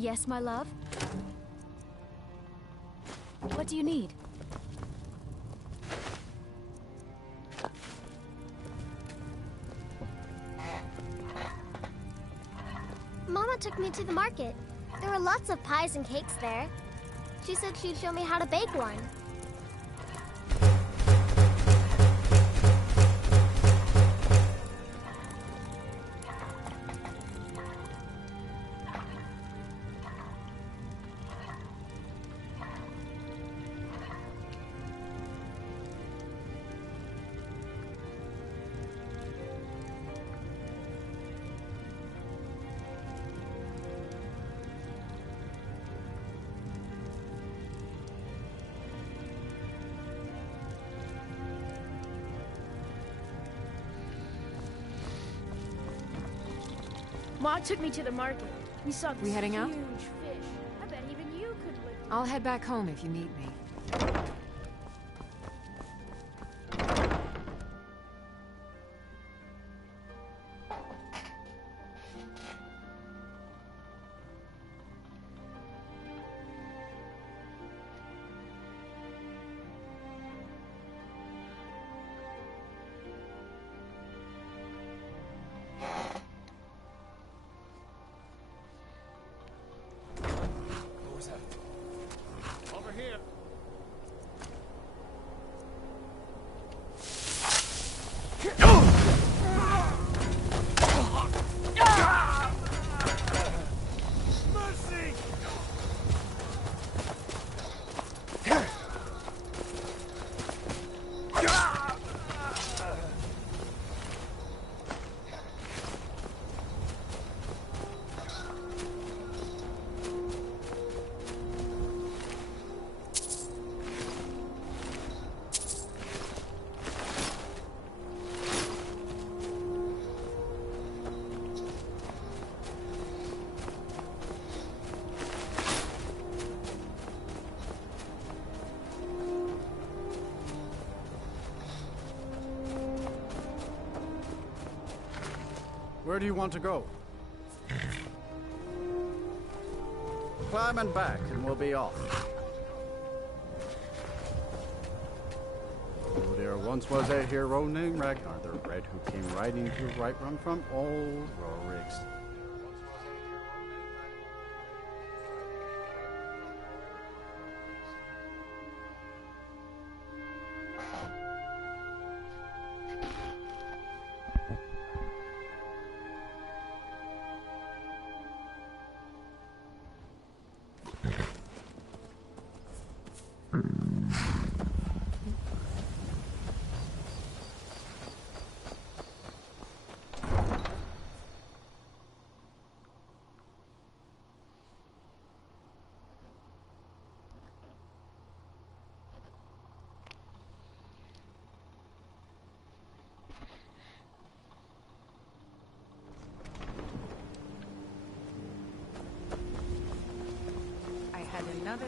Yes, my love? What do you need? Mama took me to the market. There were lots of pies and cakes there. She said she'd show me how to bake one. Ma took me to the market. We saw this heading out? huge fish. I bet even you could lift it. I'll head back home if you need me. Over here. Mercy! Where do you want to go? Climb and back, and we'll be off. Oh, there once was a hero named Ragnar the Red who came riding to Whiterun from old Rorik's.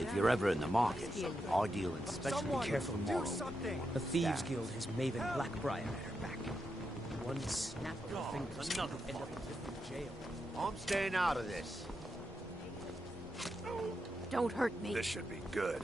If you're ever in the market, I deal in specialty. Be careful, tomorrow. The Thieves Guild has Maven Blackbriar at her back. One snap of her fingers could end up in different jail. I'm staying out of this. Don't hurt me. This should be good.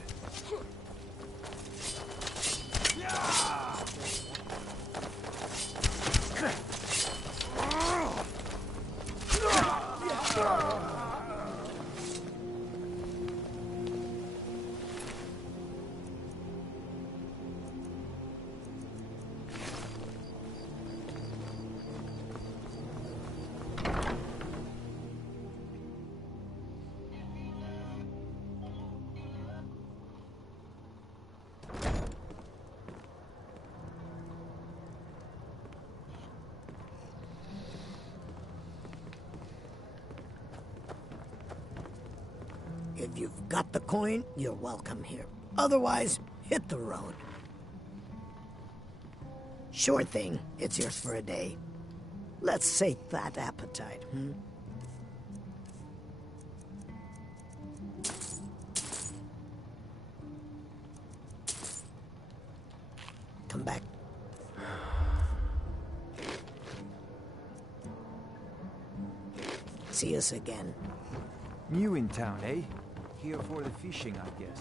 If you've got the coin, you're welcome here. Otherwise, hit the road. Sure thing, it's yours for a day. Let's sate that appetite, hmm? Come back. See us again. New in town, eh? Here for the fishing, I guess.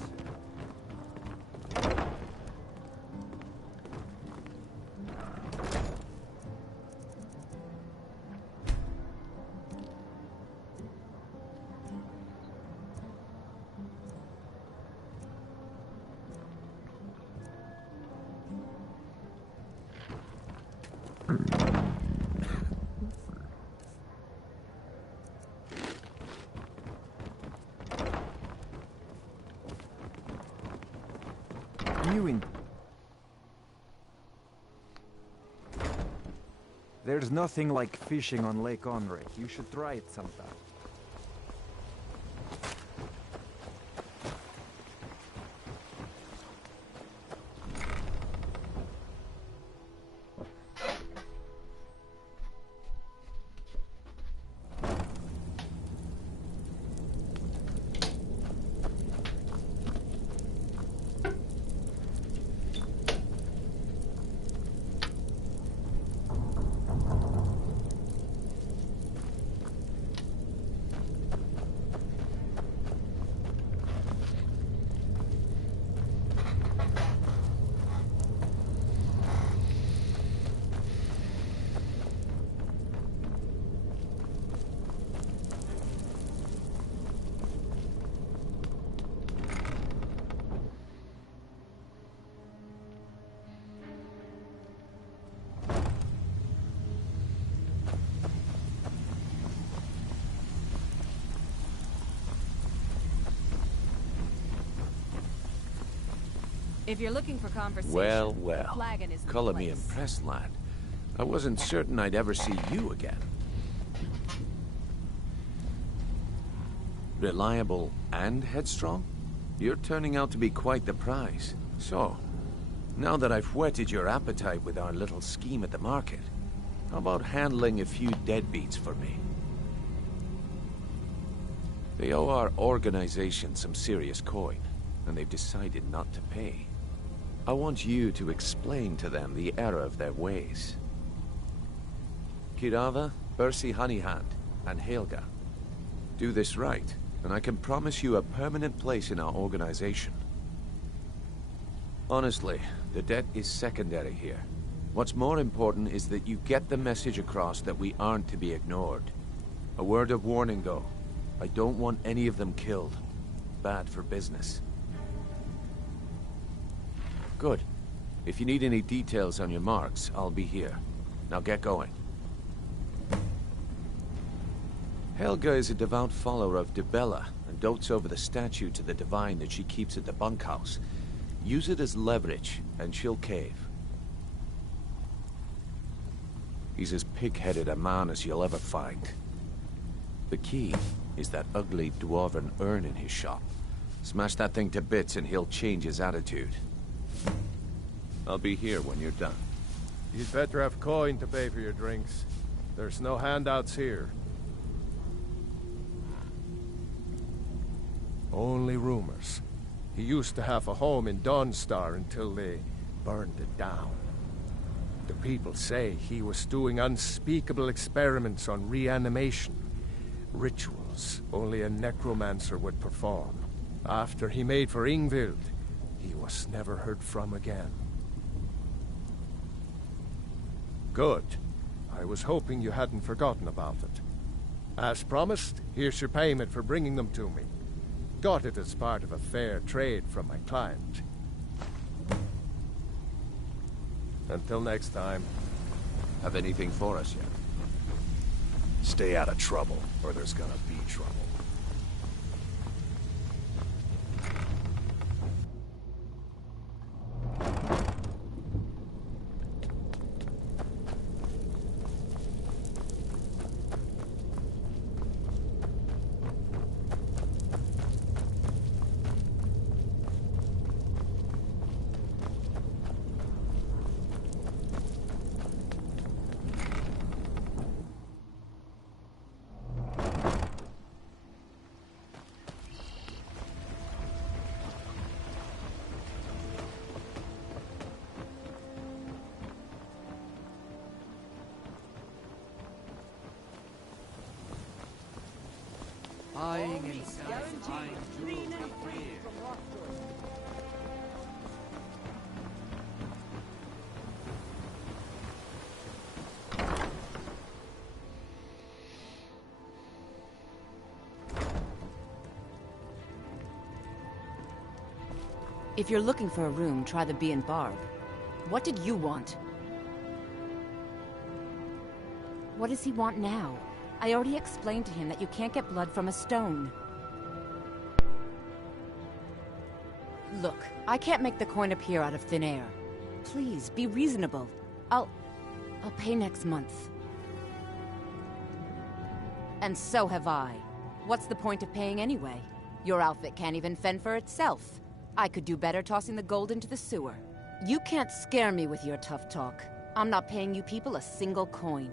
There's nothing like fishing on Lake Onrek. You should try it sometime. If you're looking for conversation, Well. Flagon is the Color me place. impressed, lad. I wasn't certain I'd ever see you again. Reliable and headstrong? You're turning out to be quite the prize. So, now that I've whetted your appetite with our little scheme at the market, how about handling a few deadbeats for me? They owe our organization some serious coin, and they've decided not to pay. I want you to explain to them the error of their ways. Kirava, Bersi Honeyhand, and Helga. Do this right, and I can promise you a permanent place in our organization. Honestly, the debt is secondary here. What's more important is that you get the message across that we aren't to be ignored. A word of warning, though. I don't want any of them killed. Bad for business. Good. If you need any details on your marks, I'll be here. Now get going. Helga is a devout follower of Dibella and dotes over the statue to the divine that she keeps at the bunkhouse. Use it as leverage, and she'll cave. He's as pig-headed a man as you'll ever find. The key is that ugly dwarven urn in his shop. Smash that thing to bits and he'll change his attitude. I'll be here when you're done. You'd better have coin to pay for your drinks. There's no handouts here. Only rumors. He used to have a home in Dawnstar until they burned it down. The people say he was doing unspeakable experiments on reanimation. Rituals only a necromancer would perform. After he made for Ingvild, he was never heard from again. Good. I was hoping you hadn't forgotten about it. As promised, here's your payment for bringing them to me. Got it as part of a fair trade from my client. Until next time. Have anything for us yet? Stay out of trouble, or there's gonna be trouble. Buying and selling fine jewels and gear. If you're looking for a room, try the Bee and Barb. What did you want? What does he want now? I already explained to him that you can't get blood from a stone. Look, I can't make the coin appear out of thin air. Please, be reasonable. I'll pay next month. And so have I. What's the point of paying anyway? Your outfit can't even fend for itself. I could do better tossing the gold into the sewer. You can't scare me with your tough talk. I'm not paying you people a single coin.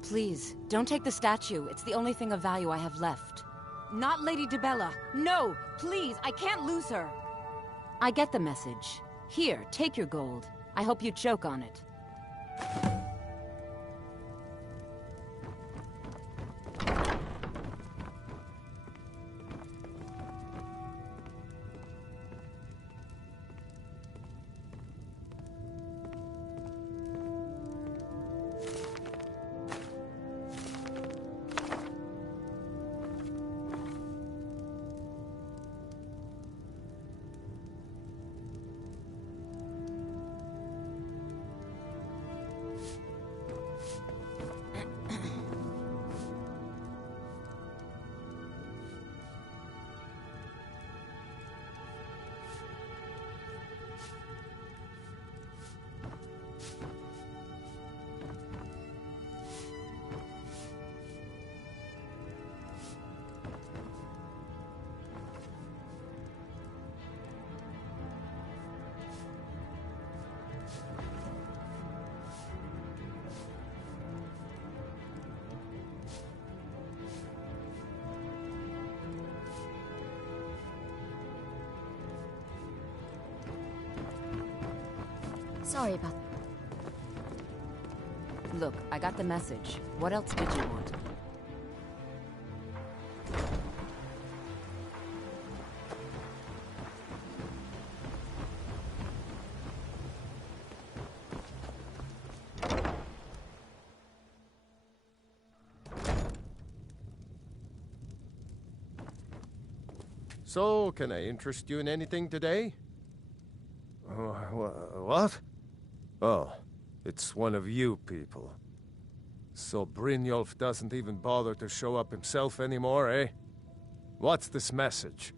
Please, don't take the statue. It's the only thing of value I have left. Not Lady DeBella. No, please, I can't lose her. I get the message. Here, take your gold. I hope you choke on it. Sorry about... Look, I got the message. What else did you want? So, can I interest you in anything today? What? Oh, it's one of you people. So Brynjolf doesn't even bother to show up himself anymore, eh? What's this message?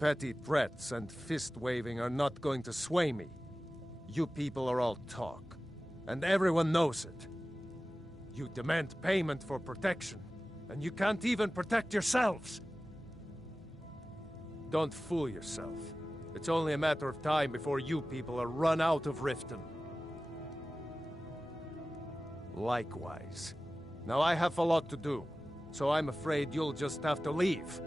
Petty threats and fist-waving are not going to sway me. You people are all talk, and everyone knows it. You demand payment for protection, and you can't even protect yourselves. Don't fool yourself. It's only a matter of time before you people are run out of Riften. Likewise. Now I have a lot to do, so I'm afraid you'll just have to leave.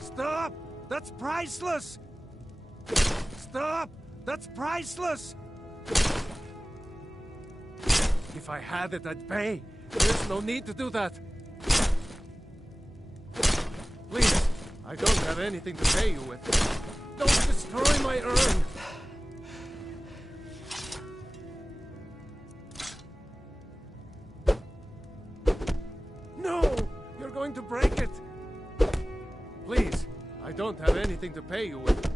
Stop! That's priceless! Stop! That's priceless! If I had it, I'd pay. There's no need to do that. Please, I don't have anything to pay you with. Don't destroy my urn! No! You're going to break it! Please, I don't have anything to pay you with.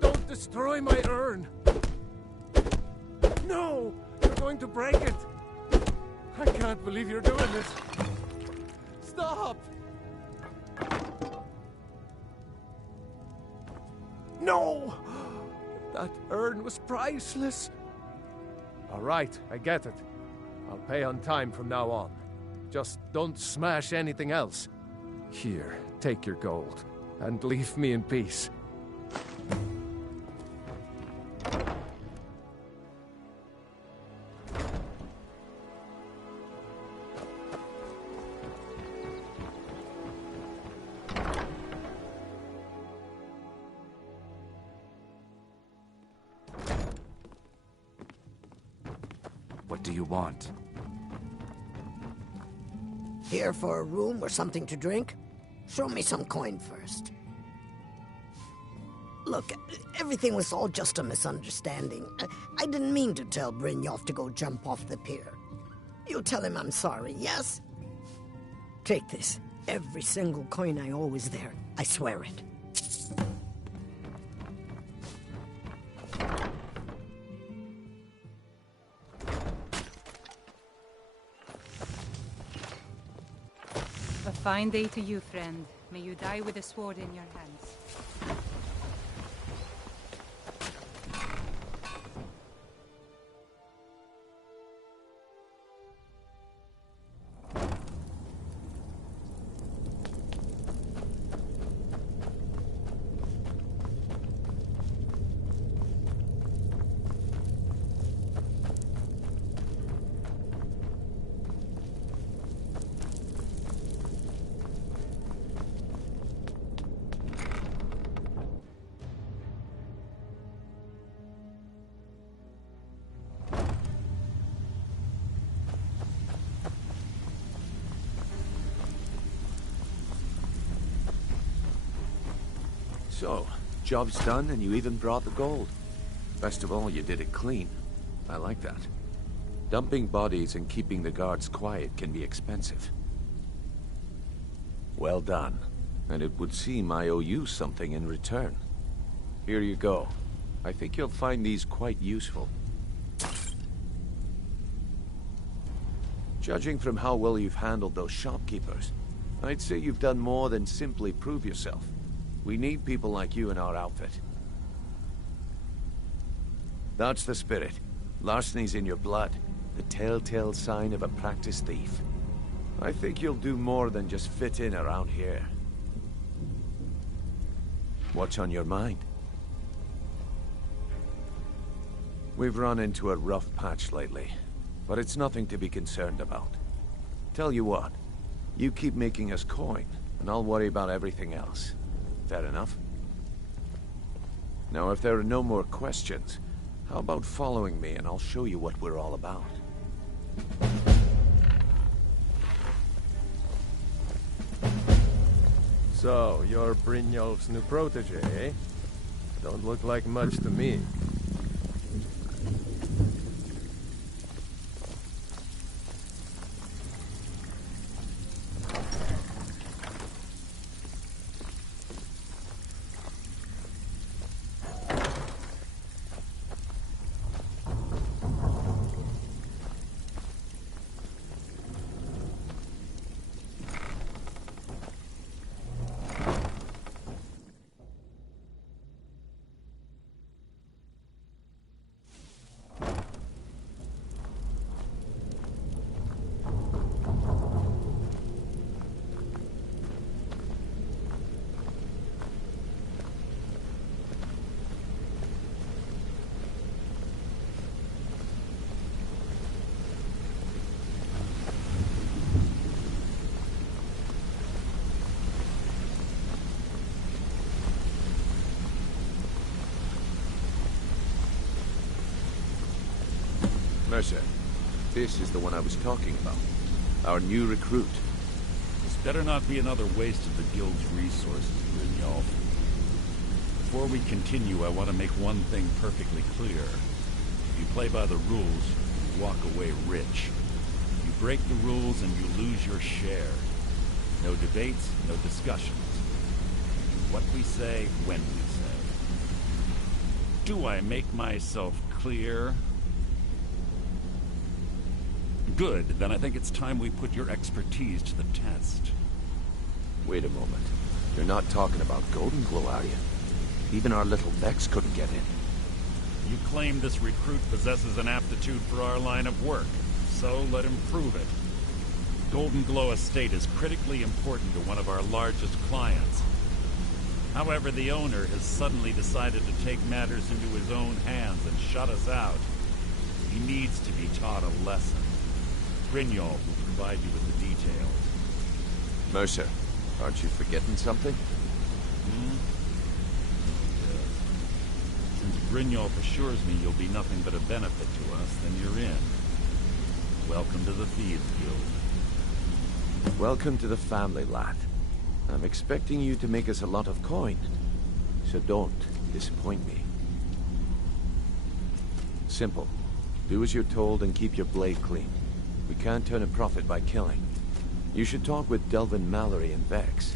Don't destroy my urn! No! You're going to break it! I can't believe you're doing this! Stop! No! That urn was priceless! All right, I get it. I'll pay on time from now on. Just don't smash anything else. Here, take your gold, and leave me in peace. What do you want? Here for a room or something to drink? Show me some coin first. Look, everything was all just a misunderstanding. I didn't mean to tell Brynjolf to go jump off the pier. You tell him I'm sorry, yes? Take this. Every single coin I owe is there. I swear it. A fine day to you, friend. May you die with a sword in your hands. So, job's done and you even brought the gold. Best of all, you did it clean. I like that. Dumping bodies and keeping the guards quiet can be expensive. Well done. And it would seem I owe you something in return. Here you go. I think you'll find these quite useful. Judging from how well you've handled those shopkeepers, I'd say you've done more than simply prove yourself. We need people like you in our outfit. That's the spirit. Larceny's in your blood. The telltale sign of a practiced thief. I think you'll do more than just fit in around here. What's on your mind? We've run into a rough patch lately, but it's nothing to be concerned about. Tell you what, you keep making us coin, and I'll worry about everything else. Fair enough? Now, if there are no more questions, how about following me and I'll show you what we're all about? So, you're Brynjolf's new protege, eh? Don't look like much to me. Mercer, this is the one I was talking about. Our new recruit. This better not be another waste of the Guild's resources, Brynjolf. Before we continue, I want to make one thing perfectly clear. If you play by the rules, you walk away rich. You break the rules and you lose your share. No debates, no discussions. What we say, when we say. Do I make myself clear? Good, then I think it's time we put your expertise to the test. Wait a moment. You're not talking about Golden Glow, are you? Even our little Vex couldn't get in. You claim this recruit possesses an aptitude for our line of work, so let him prove it. Golden Glow Estate is critically important to one of our largest clients. However, the owner has suddenly decided to take matters into his own hands and shut us out. He needs to be taught a lesson. Brynjolf will provide you with the details. Mercer, aren't you forgetting something? Since Brynjolf assures me you'll be nothing but a benefit to us, then you're in. Welcome to the Thieves Guild. Welcome to the family, lad. I'm expecting you to make us a lot of coin, so don't disappoint me. Simple. Do as you're told and keep your blade clean. We can't turn a profit by killing. You should talk with Delvin Mallory and Vex.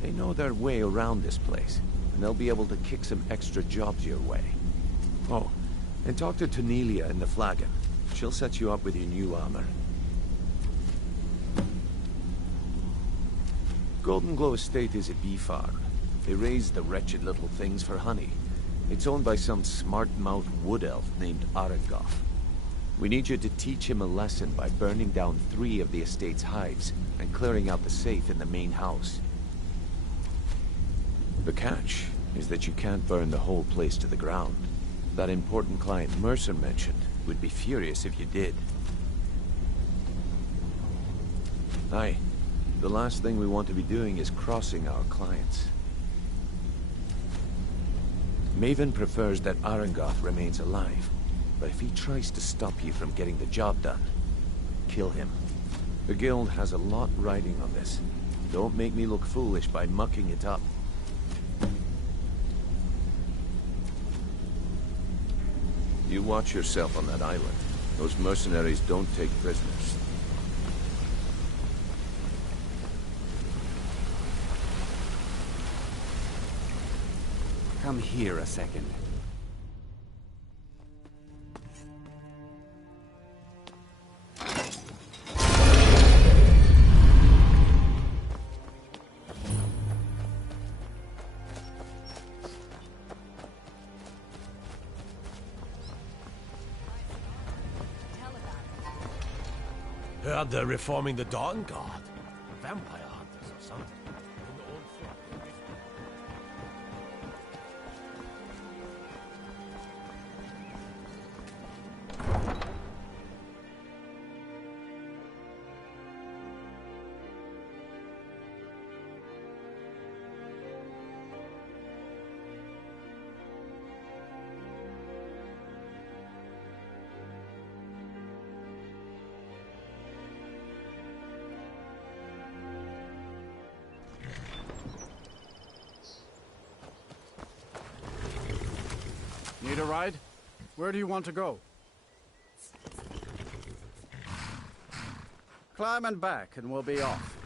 They know their way around this place, and they'll be able to kick some extra jobs your way. Oh, and talk to Tanelia in the Flagon. She'll set you up with your new armor. Golden Glow Estate is a bee farm. They raise the wretched little things for honey. It's owned by some smart-mouthed wood elf named Arangoth. We need you to teach him a lesson by burning down 3 of the estate's hives and clearing out the safe in the main house. The catch is that you can't burn the whole place to the ground. That important client Mercer mentioned would be furious if you did. Aye. The last thing we want to be doing is crossing our clients. Maven prefers that Arangoth remains alive, but if he tries to stop you from getting the job done, kill him. The guild has a lot riding on this. Don't make me look foolish by mucking it up. You watch yourself on that island. Those mercenaries don't take prisoners. Come here a second. Heard they're reforming the Dawn Guard. Vampire hunters or something. In the old fort. Need a ride? Where do you want to go? Climb and back and we'll be off.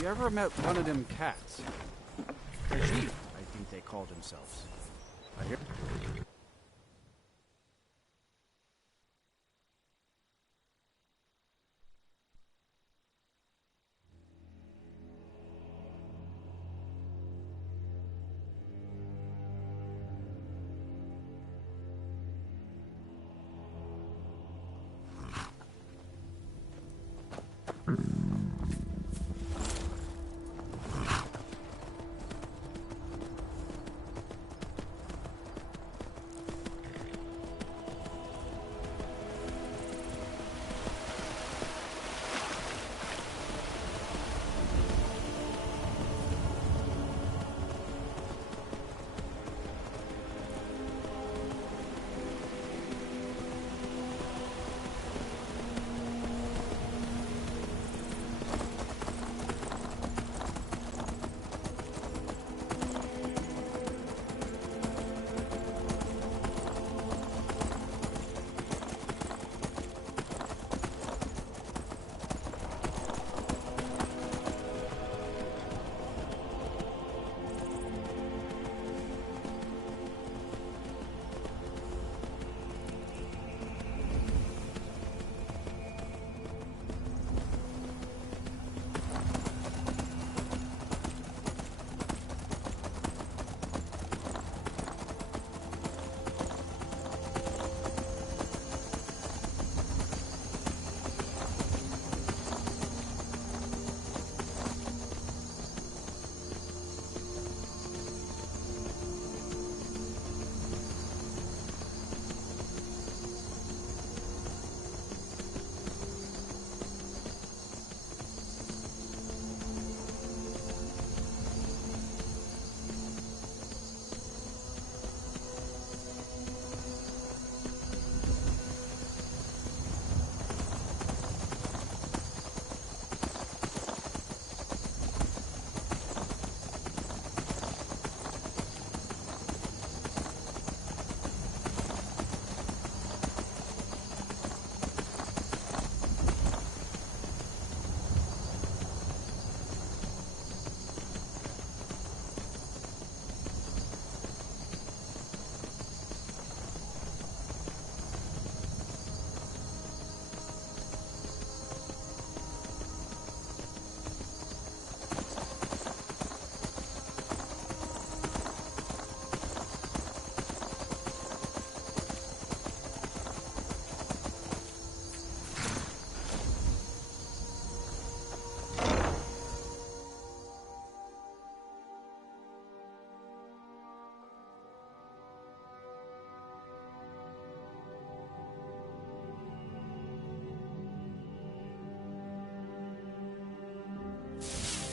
You ever met one of them cats? Khajiit, I think they called themselves. I hear...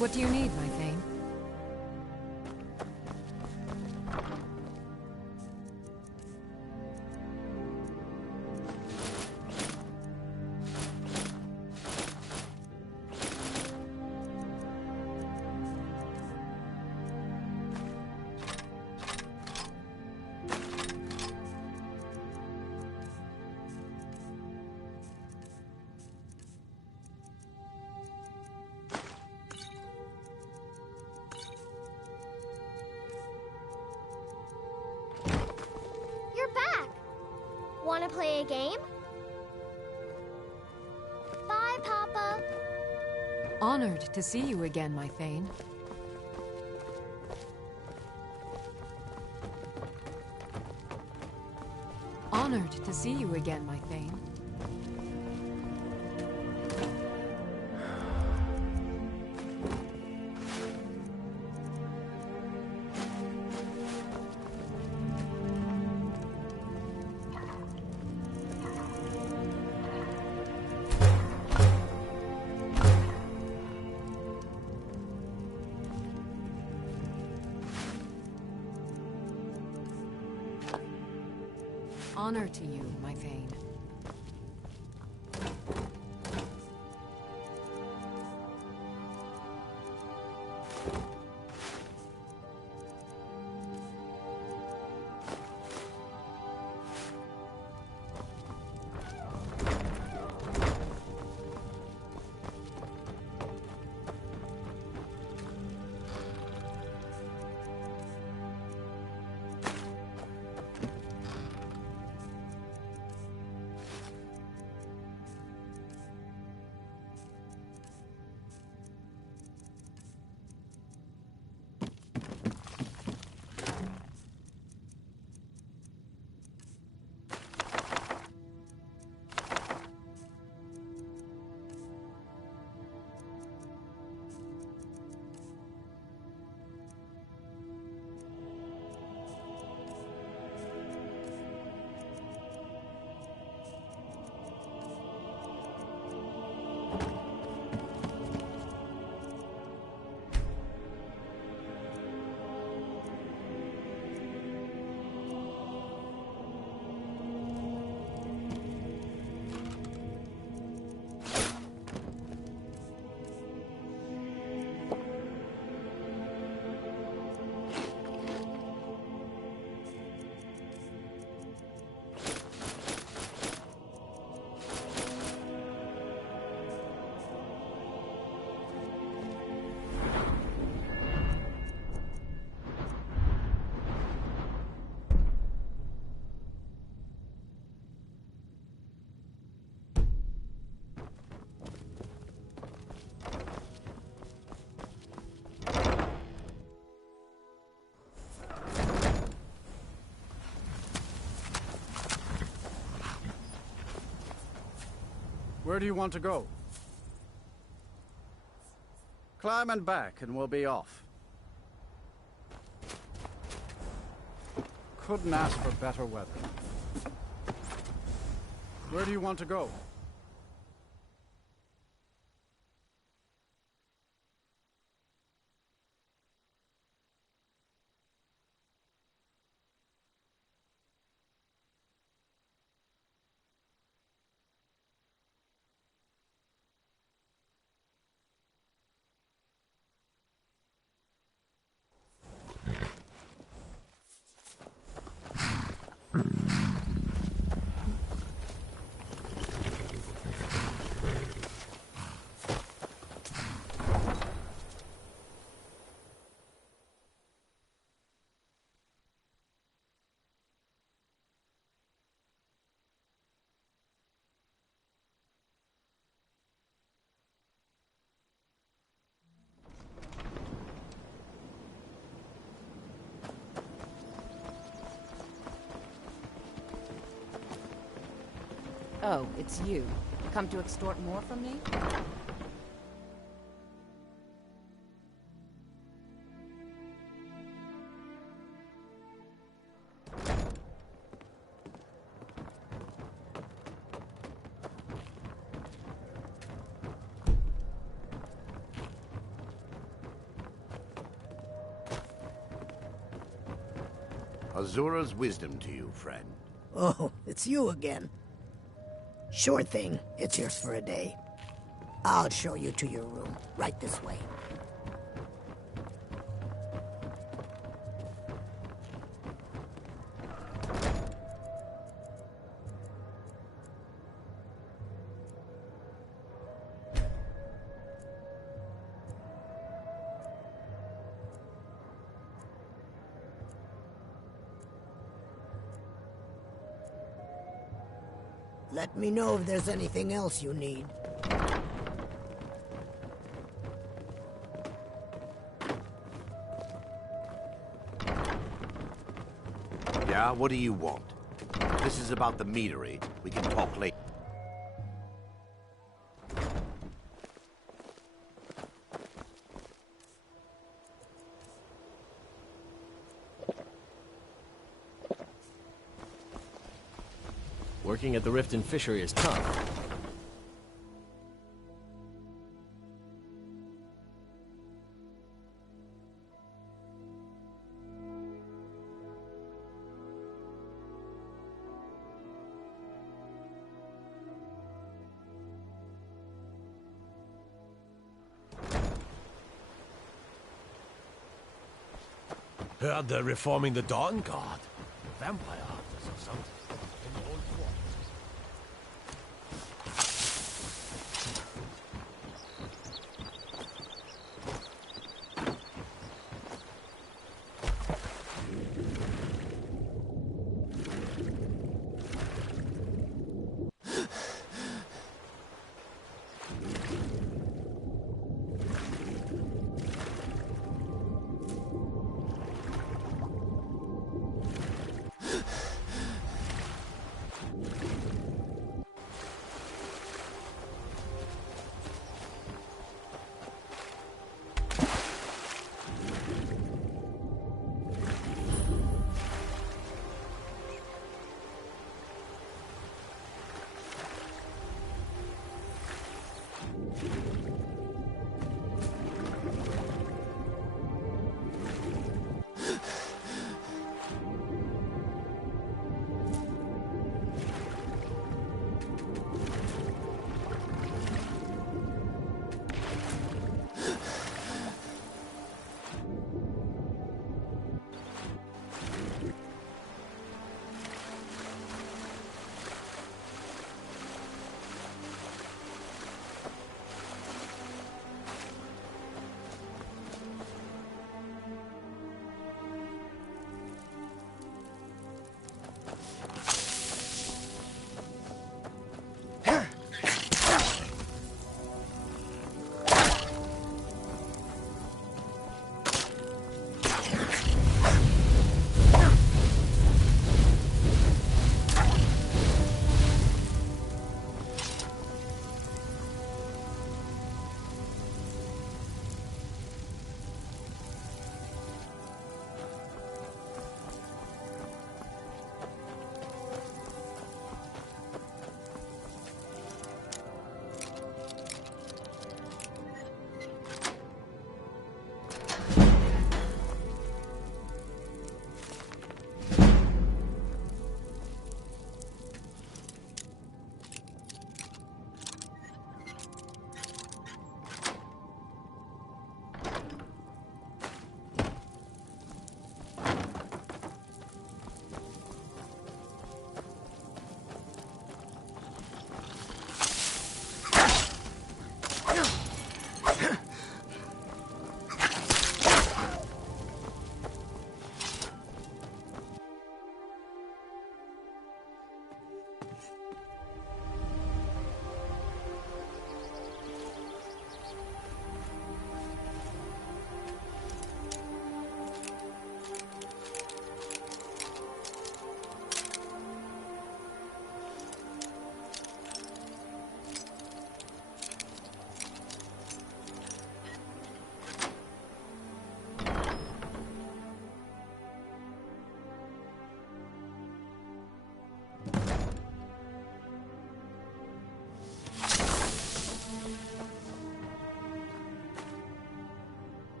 What do you need, my Thane? You're back! Wanna play a game? Bye, Papa. Honored to see you again, my Thane. Honored to see you again, my Thane. Honor to you, my Thane. Where do you want to go? Climb and back, and we'll be off. Couldn't ask for better weather. Where do you want to go? Oh, it's you. Come to extort more from me? Azura's wisdom to you, friend. Oh, it's you again. Sure thing. It's yours for a day. I'll show you to your room. Right this way. Let me know if there's anything else you need. Yeah, what do you want? This is about the meadery. We can talk later. Working at the Riften Fishery is tough. Heard they're reforming the Dawn Guard. Vampire hunters or something. In the old fort.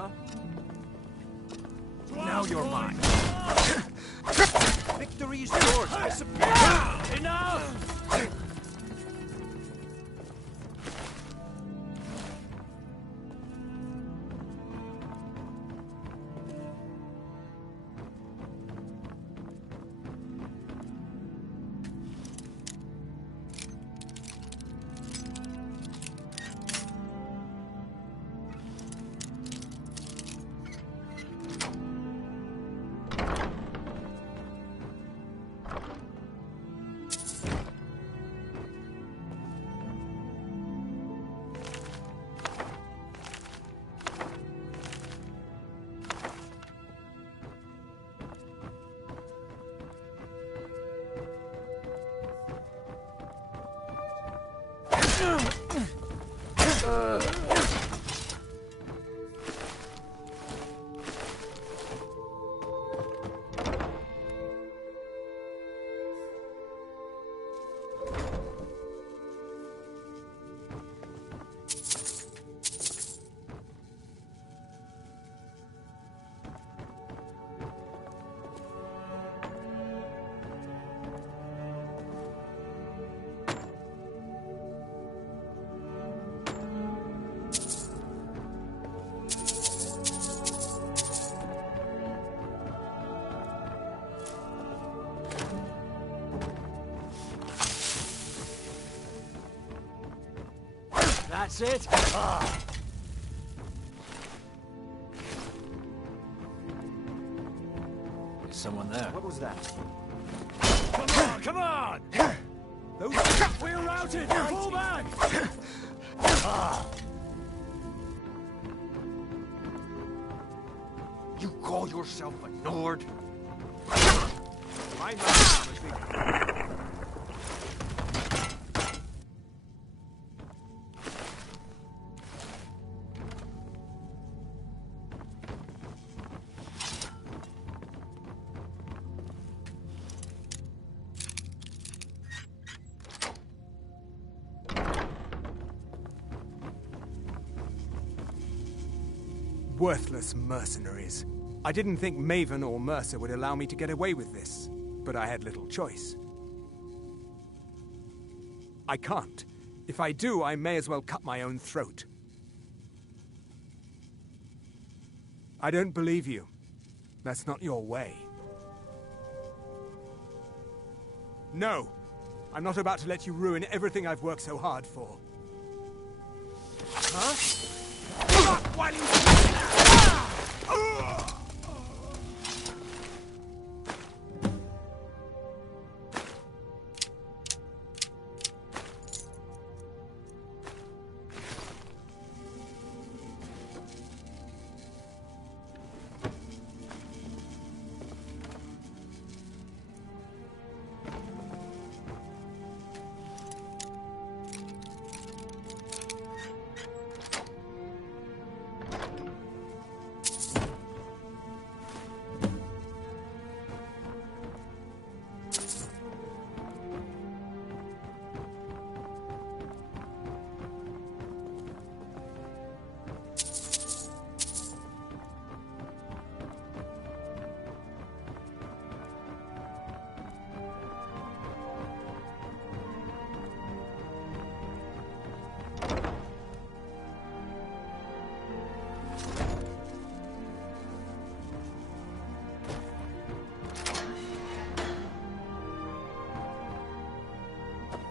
Huh? Now you're mine. Victory is yours, I suppose. Enough! That's it. Is someone there? What was that? Come on! We're routed! Pull back! You call yourself a Nord? My man. Worthless mercenaries. I didn't think Maven or Mercer would allow me to get away with this, but I had little choice. I can't. If I do, I may as well cut my own throat. I don't believe you. That's not your way. No! I'm not about to let you ruin everything I've worked so hard for. Huh? While you...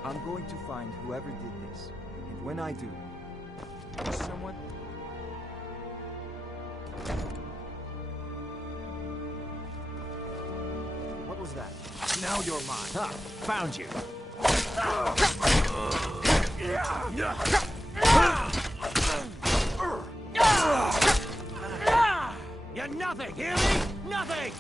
I'm going to find whoever did this, and when I do, someone... What was that? Now you're mine. Ha! Found you. You're nothing, hear me? Nothing!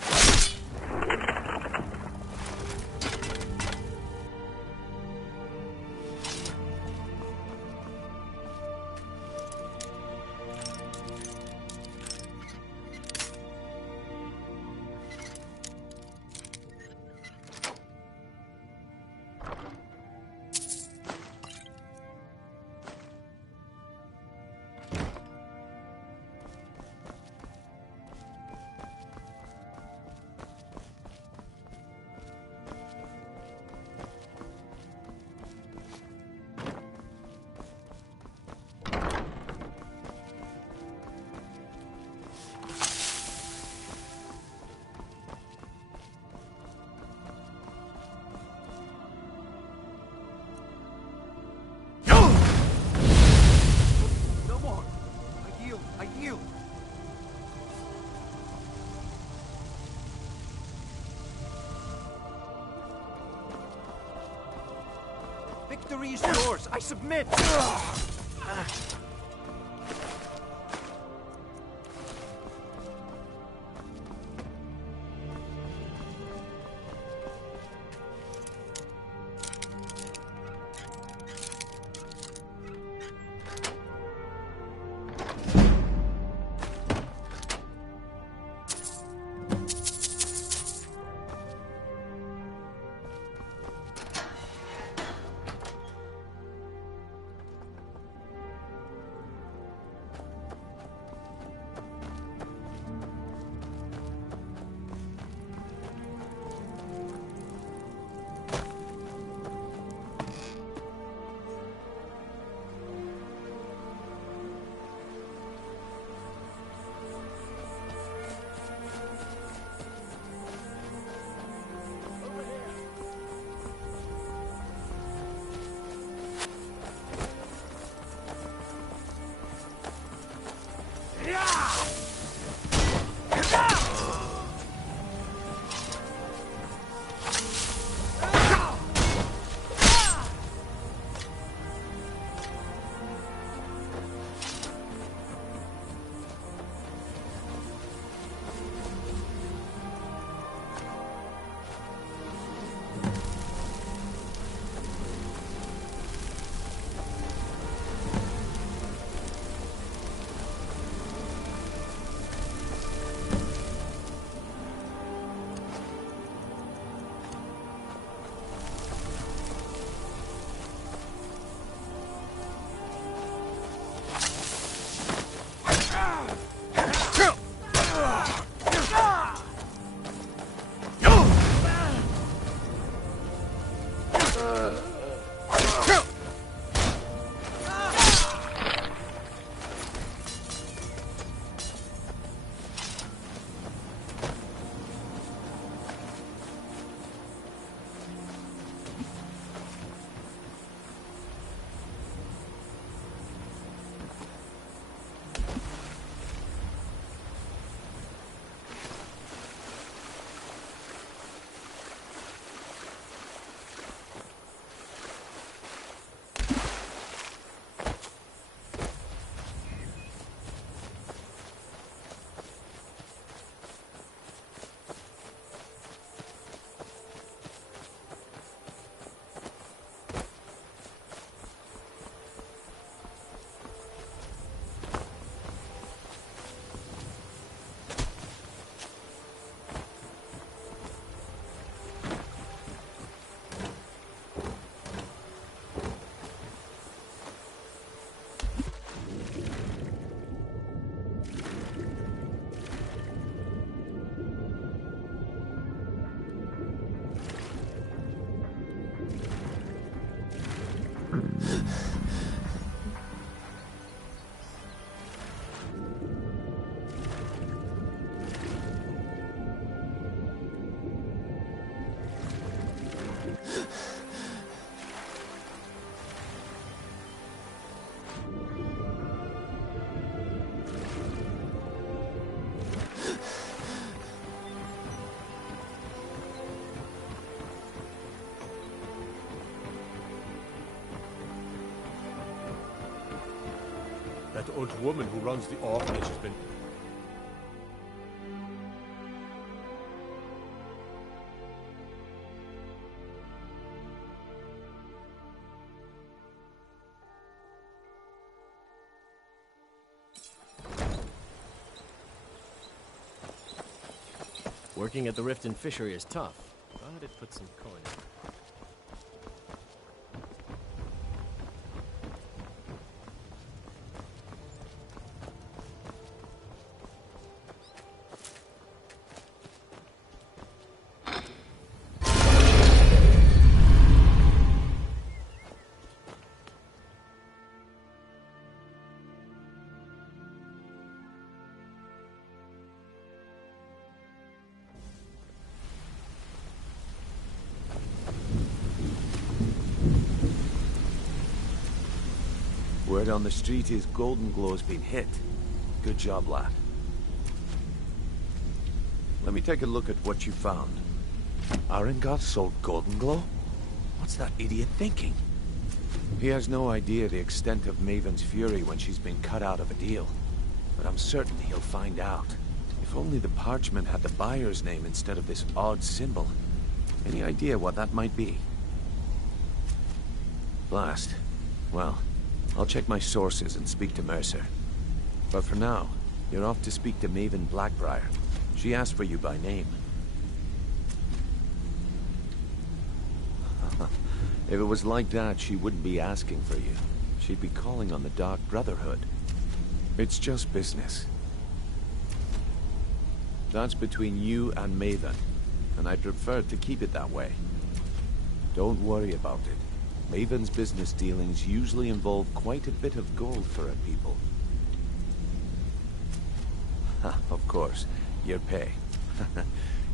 Victory is yours! I submit! That old woman who runs the orphanage has been... Working at the Riften fishery is tough, but it puts some coin in. Word on the street is Golden Glow's been hit. Good job, lad. Let me take a look at what you found. Arengar sold Golden Glow? What's that idiot thinking? He has no idea the extent of Maven's fury when she's been cut out of a deal. But I'm certain he'll find out. If only the parchment had the buyer's name instead of this odd symbol. Any idea what that might be? Blast. Well, I'll check my sources and speak to Mercer. But for now, you're off to speak to Maven Blackbriar. She asked for you by name. If it was like that, she wouldn't be asking for you. She'd be calling on the Dark Brotherhood. It's just business. That's between you and Maven, and I prefer to keep it that way. Don't worry about it. Maven's business dealings usually involve quite a bit of gold for her people. Of course, your pay.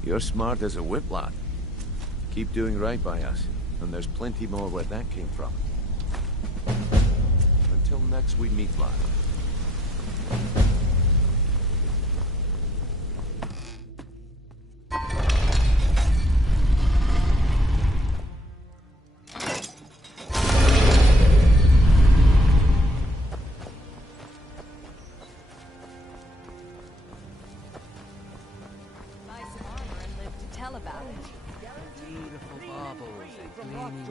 You're smart as a whip lad. Keep doing right by us, and there's plenty more where that came from. Until next we meet, lad.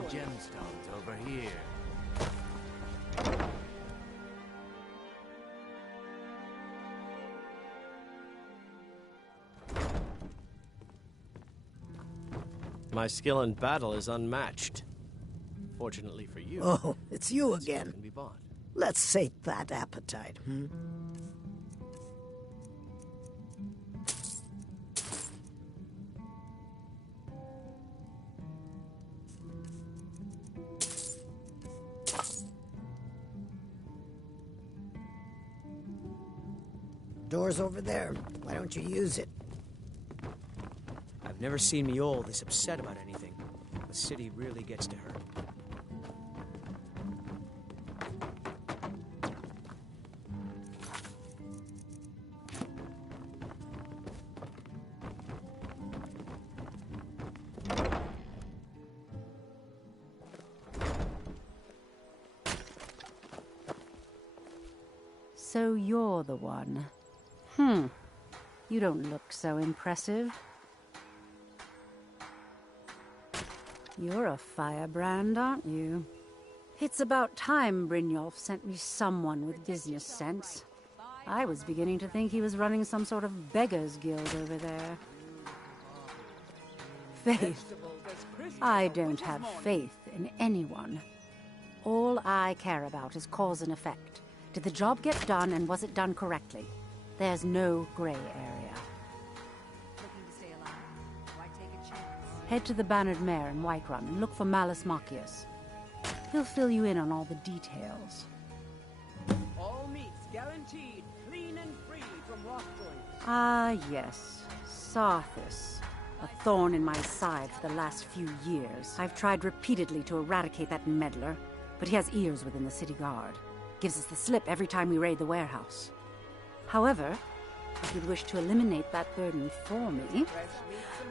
Gemstones over here. My skill in battle is unmatched. Fortunately for you. Oh, it's you again. Can be bought. Let's sate that appetite, hmm? Door's over there. Why don't you use it? I've never seen Mjol this upset about anything. The city really gets to her. So you're the one. You don't look so impressive. You're a firebrand, aren't you? It's about time Brynjolf sent me someone with business sense. I was beginning to think he was running some sort of beggars guild over there. Faith. I don't have faith in anyone. All I care about is cause and effect. Did the job get done, and was it done correctly? There's no gray area. Head to the Bannered Mare in Whiterun and look for Malus Machius. He'll fill you in on all the details. All meats guaranteed, clean and free from rock joints. Ah, yes. Sarthis. A thorn in my side for the last few years. I've tried repeatedly to eradicate that meddler, but he has ears within the city guard. Gives us the slip every time we raid the warehouse. However, if you'd wish to eliminate that burden for me,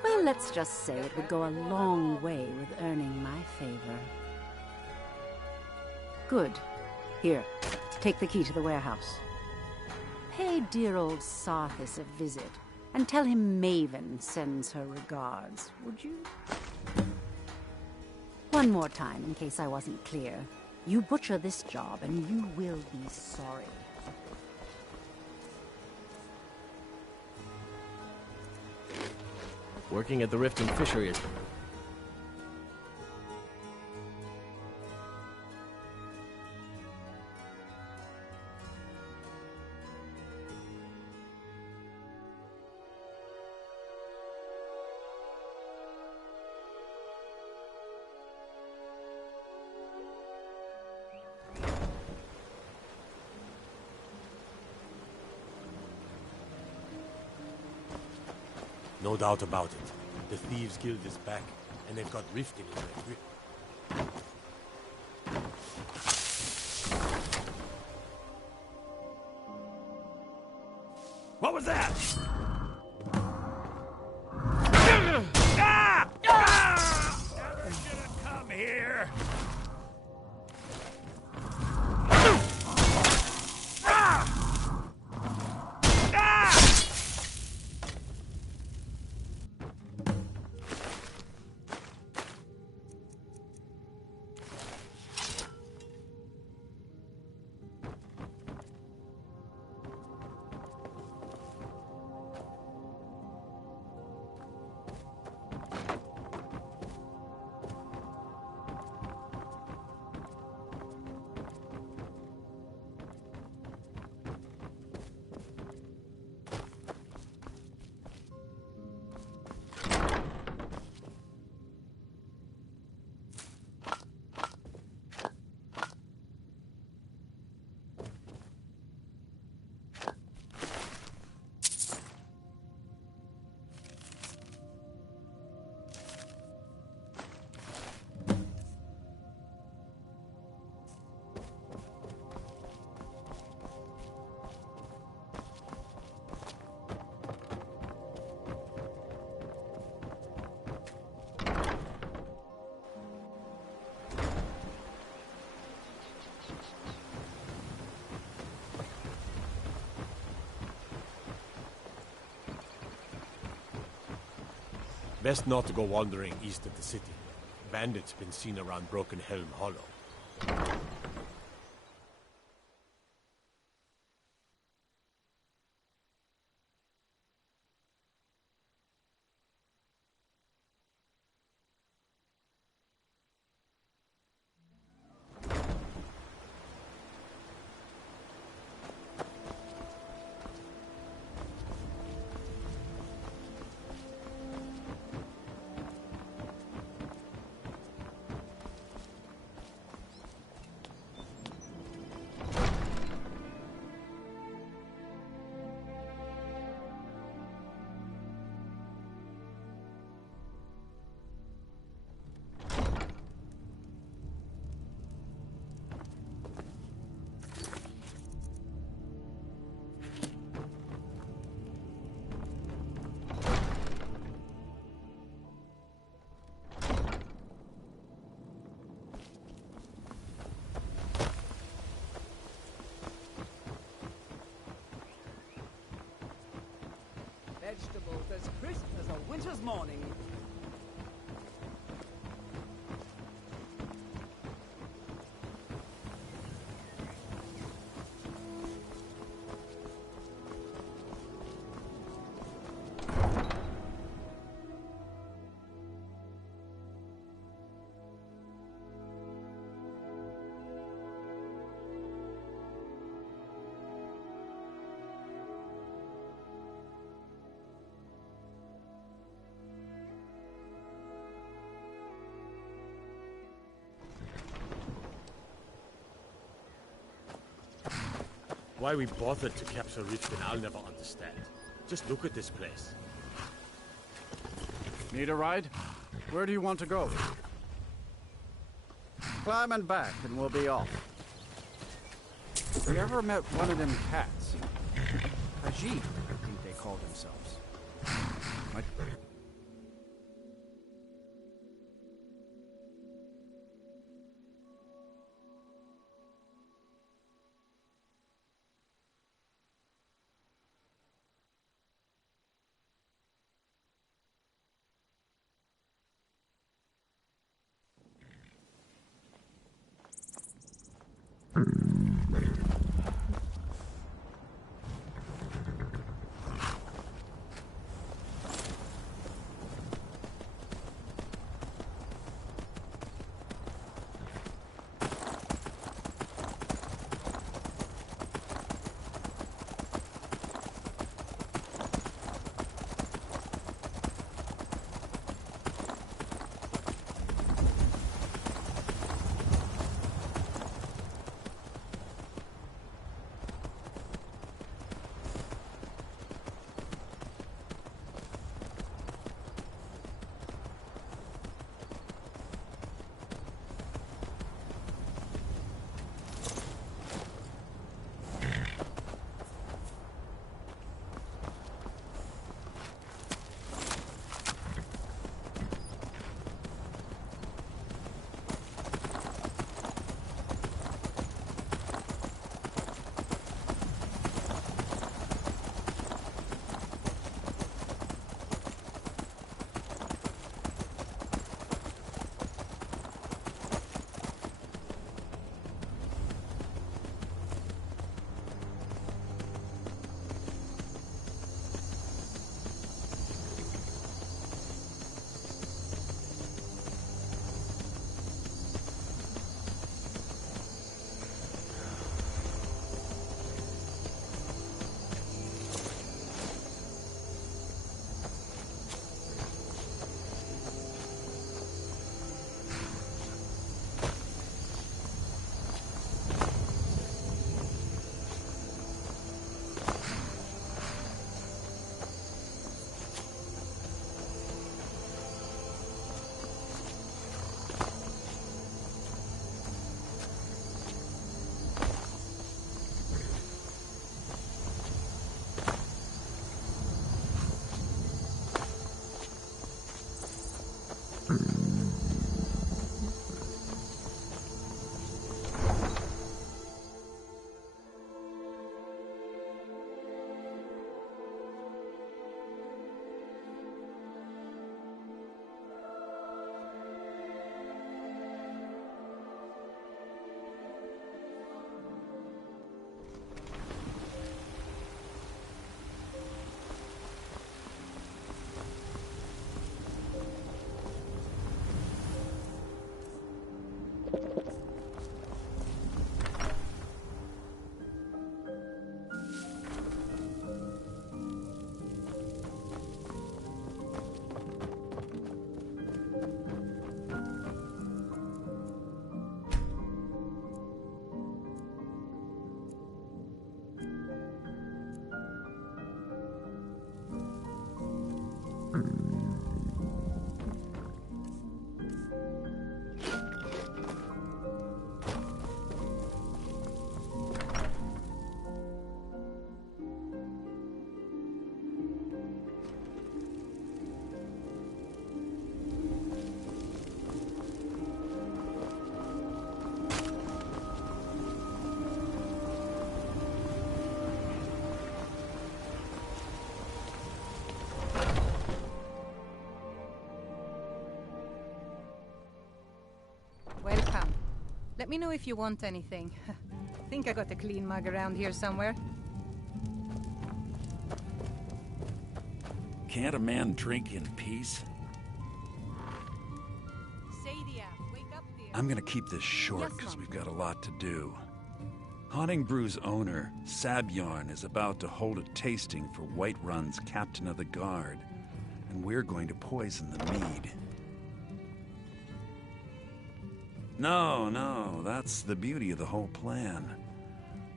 well, let's just say it would go a long way with earning my favor. Good. Here, take the key to the warehouse. Pay dear old Sarthis a visit, and tell him Maven sends her regards, would you? One more time, in case I wasn't clear. You butcher this job, and you will be sorry. Working at the Rift and Fishery is... No doubt about it. The Thieves Guild is back, and they've got rifting in their grip. What was that? Never should have come here. Best not to go wandering east of the city. Bandits been seen around Broken Helm Hollow. Vegetables as crisp as a winter's morning. Why we bothered to capture Richmond, I'll never understand. Just look at this place. Need a ride? Where do you want to go? Climb and back, and we'll be off. Have you ever met one of them cats? Ajit, I think they call themselves. Might... Let me know if you want anything. Think I got a clean mug around here somewhere. Can't a man drink in peace? Sadia, wake up there. I'm gonna keep this short because we've got a lot to do. Haunting Brew's owner, Sabjorn, is about to hold a tasting for Whiterun's captain of the guard, and we're going to poison the mead. No, that's the beauty of the whole plan.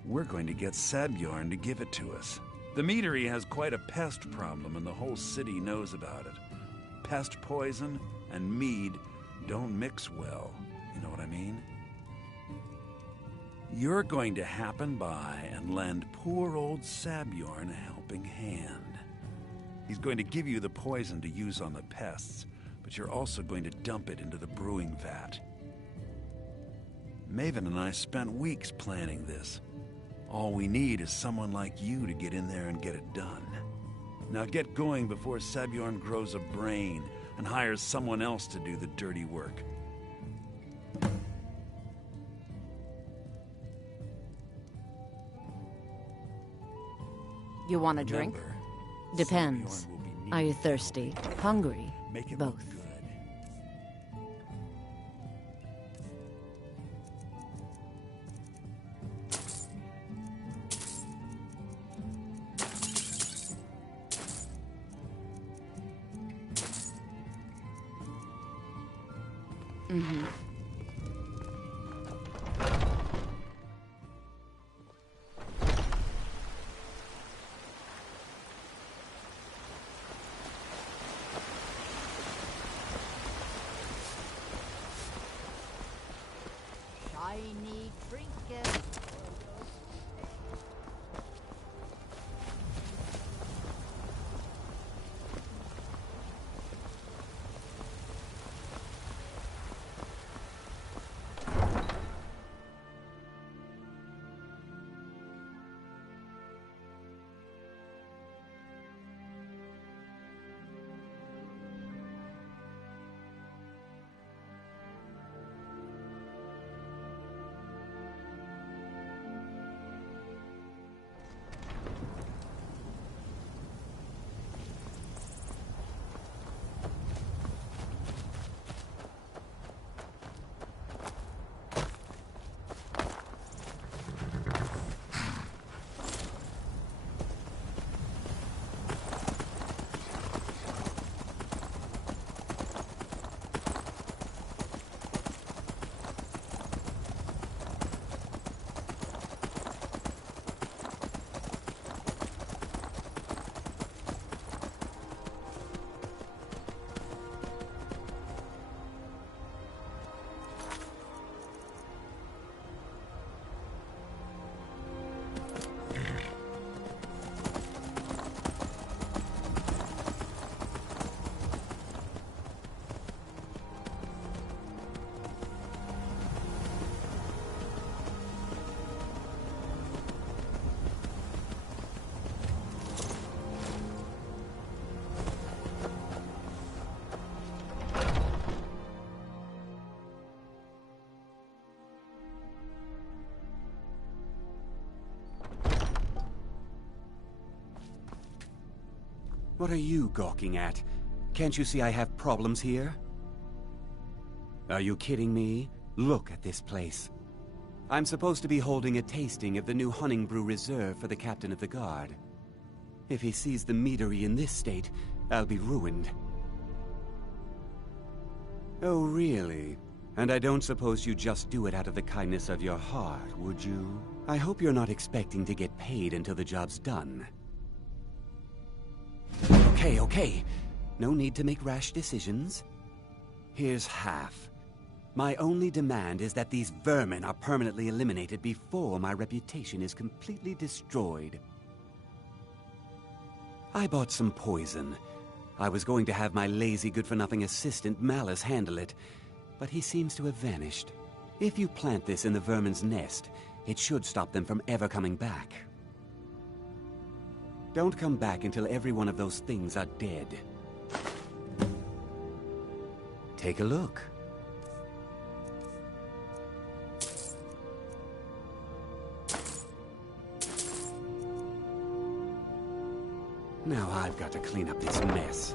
We're going to get Sabjorn to give it to us. The meadery has quite a pest problem, and the whole city knows about it. Pest poison and mead don't mix well, you know what I mean? You're going to happen by and lend poor old Sabjorn a helping hand. He's going to give you the poison to use on the pests, but you're also going to dump it into the brewing vat. Maven and I spent weeks planning this. All we need is someone like you to get in there and get it done. Now get going before Sabjorn grows a brain and hires someone else to do the dirty work. You want a drink? Depends. Are you thirsty? Hungry? Both. Mm-hmm. Shiny trinket. What are you gawking at? Can't you see I have problems here? Are you kidding me? Look at this place. I'm supposed to be holding a tasting of the new Honningbrew Reserve for the Captain of the Guard. If he sees the meadery in this state, I'll be ruined. Oh, really? And I don't suppose you just do it out of the kindness of your heart, would you? I hope you're not expecting to get paid until the job's done. Okay. No need to make rash decisions. Here's half. My only demand is that these vermin are permanently eliminated before my reputation is completely destroyed. I bought some poison. I was going to have my lazy, good-for-nothing assistant Malice handle it, but he seems to have vanished. If you plant this in the vermin's nest, it should stop them from ever coming back. Don't come back until every one of those things are dead. Take a look. Now I've got to clean up this mess.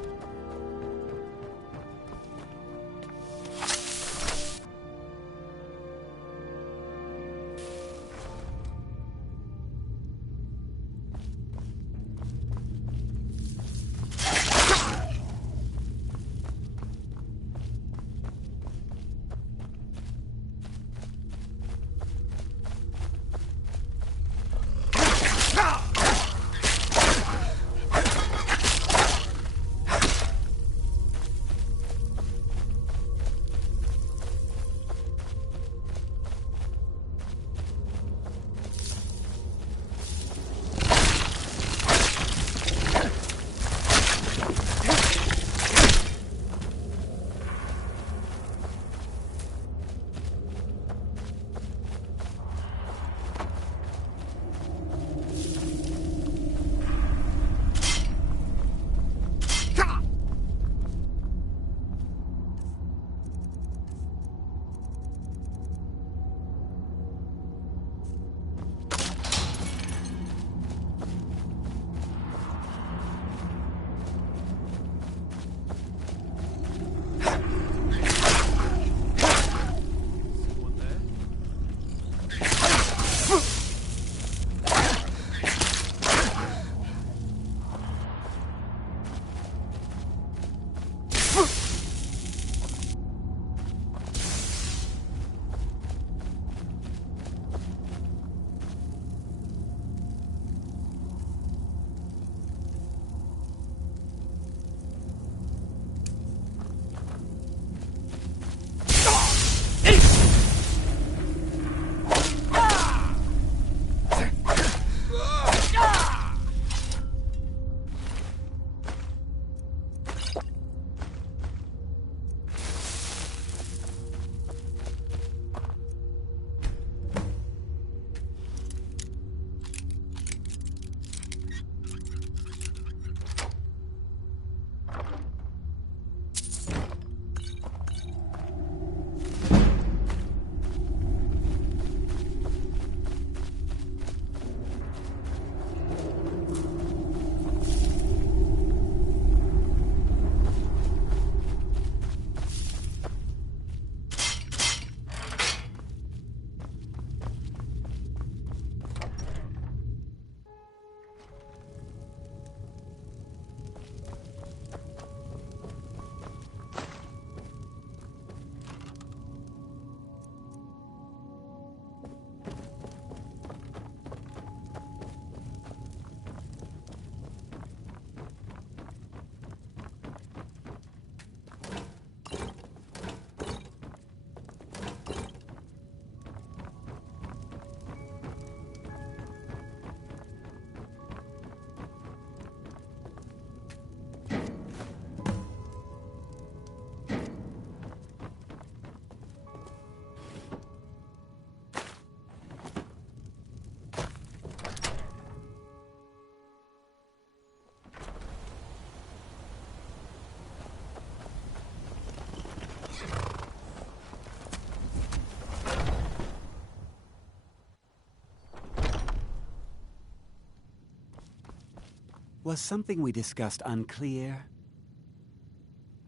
Was something we discussed unclear?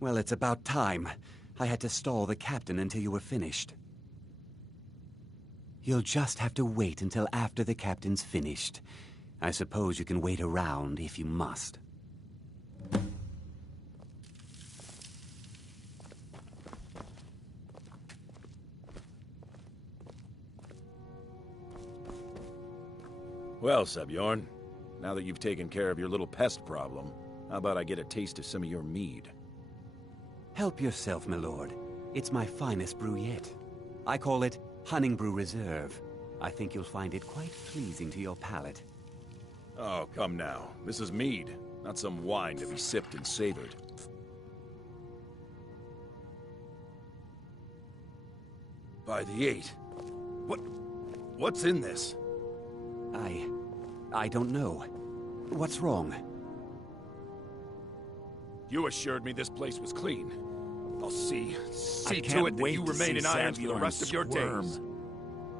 Well, it's about time. I had to stall the captain until you were finished. You'll just have to wait until after the captain's finished. I suppose you can wait around if you must. Well, Sebjorn, now that you've taken care of your little pest problem, how about I get a taste of some of your mead? Help yourself, my lord. It's my finest brew yet. I call it Honningbrew Reserve. I think you'll find it quite pleasing to your palate. Oh, come now. This is mead, not some wine to be sipped and savored. By the 8. What's in this? I don't know. What's wrong? You assured me this place was clean. I'll see I to it that you to remain in see irons for the Sebjorn rest of your squirm. days.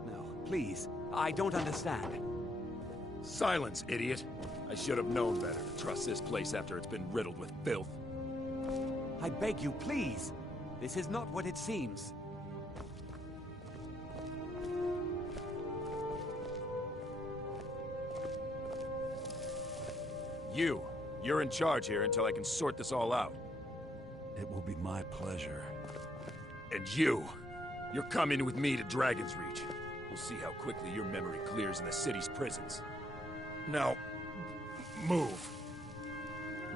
No, please. I don't understand. Silence, idiot. I should have known better to trust this place after it's been riddled with filth. I beg you, please. This is not what it seems. You're in charge here until I can sort this all out. It will be my pleasure. And you're coming with me to Dragon's Reach. We'll see how quickly your memory clears in the city's prisons. Now, move.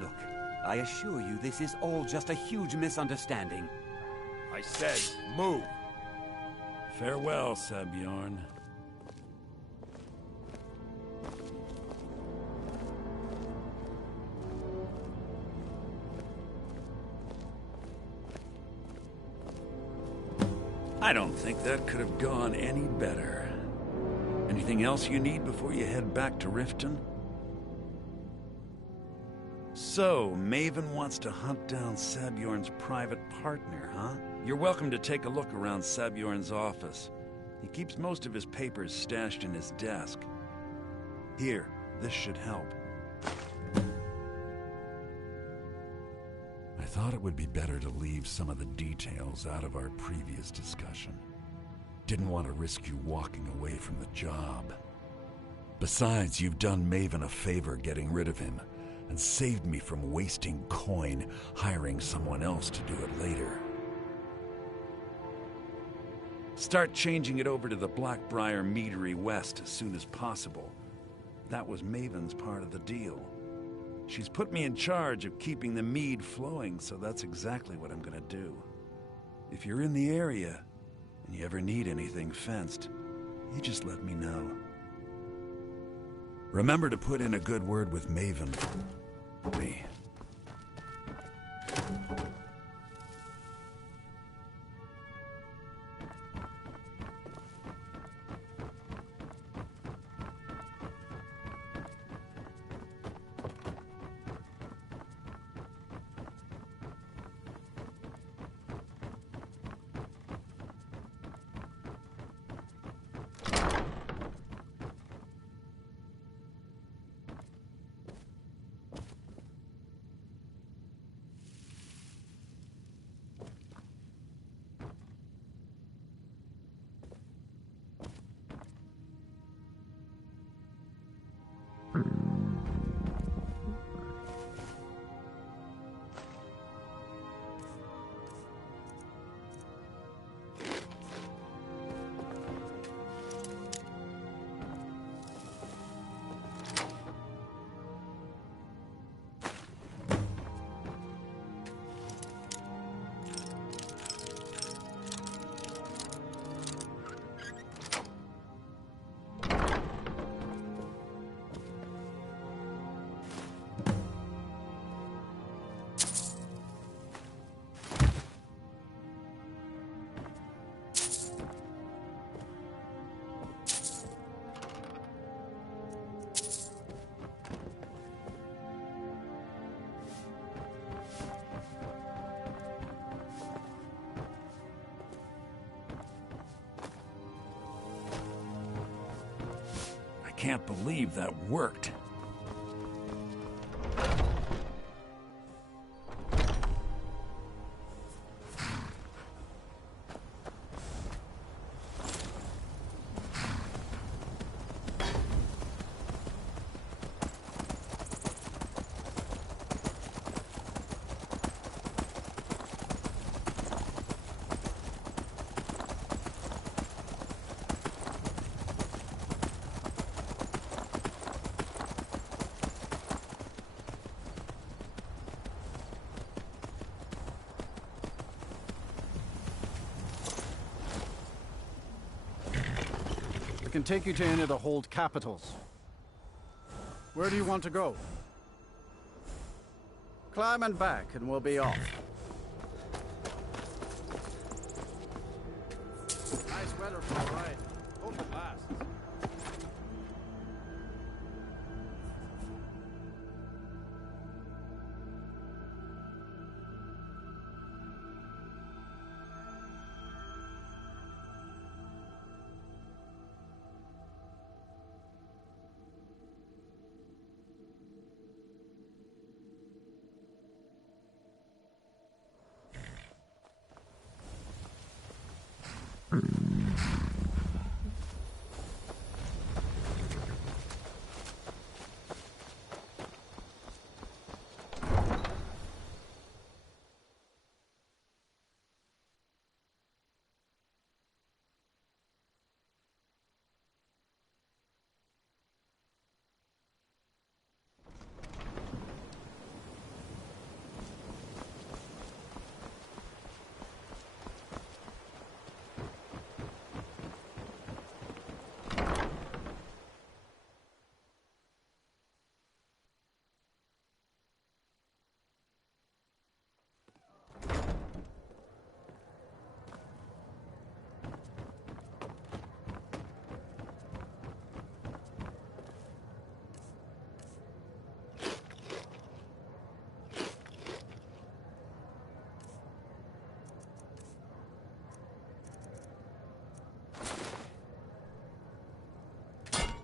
Look, I assure you this is all just a huge misunderstanding. I said, move. Farewell, Sabjorn. I don't think that could have gone any better. Anything else you need before you head back to Riften? So, Maven wants to hunt down Sabjorn's private partner, huh? You're welcome to take a look around Sabjorn's office. He keeps most of his papers stashed in his desk. Here, this should help. I thought it would be better to leave some of the details out of our previous discussion. Didn't want to risk you walking away from the job. Besides, you've done Maven a favor getting rid of him, and saved me from wasting coin hiring someone else to do it later. Start changing it over to the Blackbriar Meadery West as soon as possible. That was Maven's part of the deal. She's put me in charge of keeping the mead flowing, so that's exactly what I'm gonna do. If you're in the area, and you ever need anything fenced, you just let me know. Remember to put in a good word with Maven. Me. Can't believe that worked. I can take you to any of the hold capitals. Where do you want to go? Climb and back, and we'll be off. Nice weather for a ride. Hope it lasts.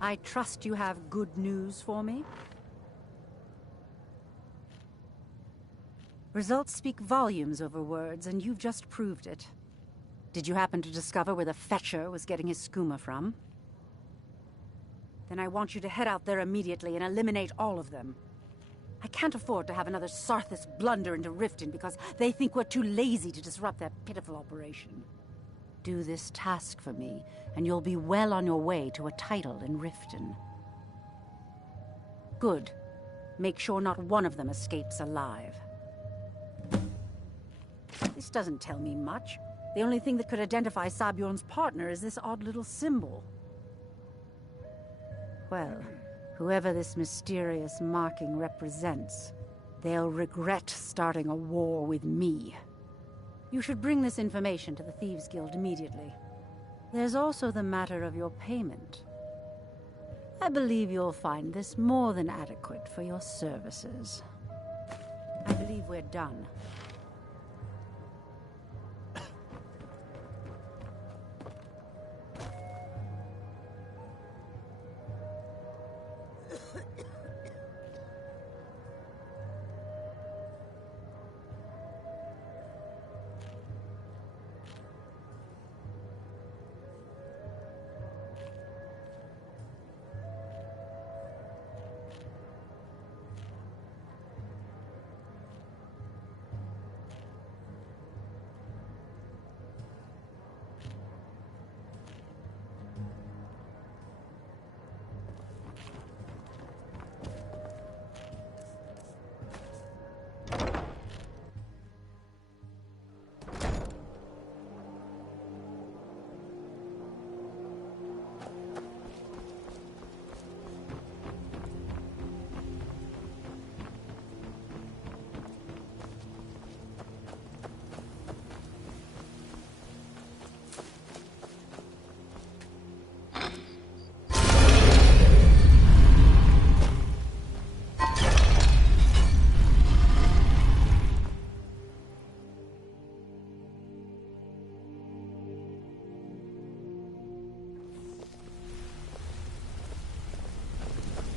I trust you have good news for me? Results speak volumes over words, and you've just proved it. Did you happen to discover where the Fetcher was getting his skooma from? Then I want you to head out there immediately and eliminate all of them. I can't afford to have another Sarthis blunder into Riften because they think we're too lazy to disrupt their pitiful operation. Do this task for me, and you'll be well on your way to a title in Riften. Good. Make sure not one of them escapes alive. This doesn't tell me much. The only thing that could identify Sabjorn's partner is this odd little symbol. Well, whoever this mysterious marking represents, they'll regret starting a war with me. You should bring this information to the Thieves' Guild immediately. There's also the matter of your payment. I believe you'll find this more than adequate for your services. I believe we're done.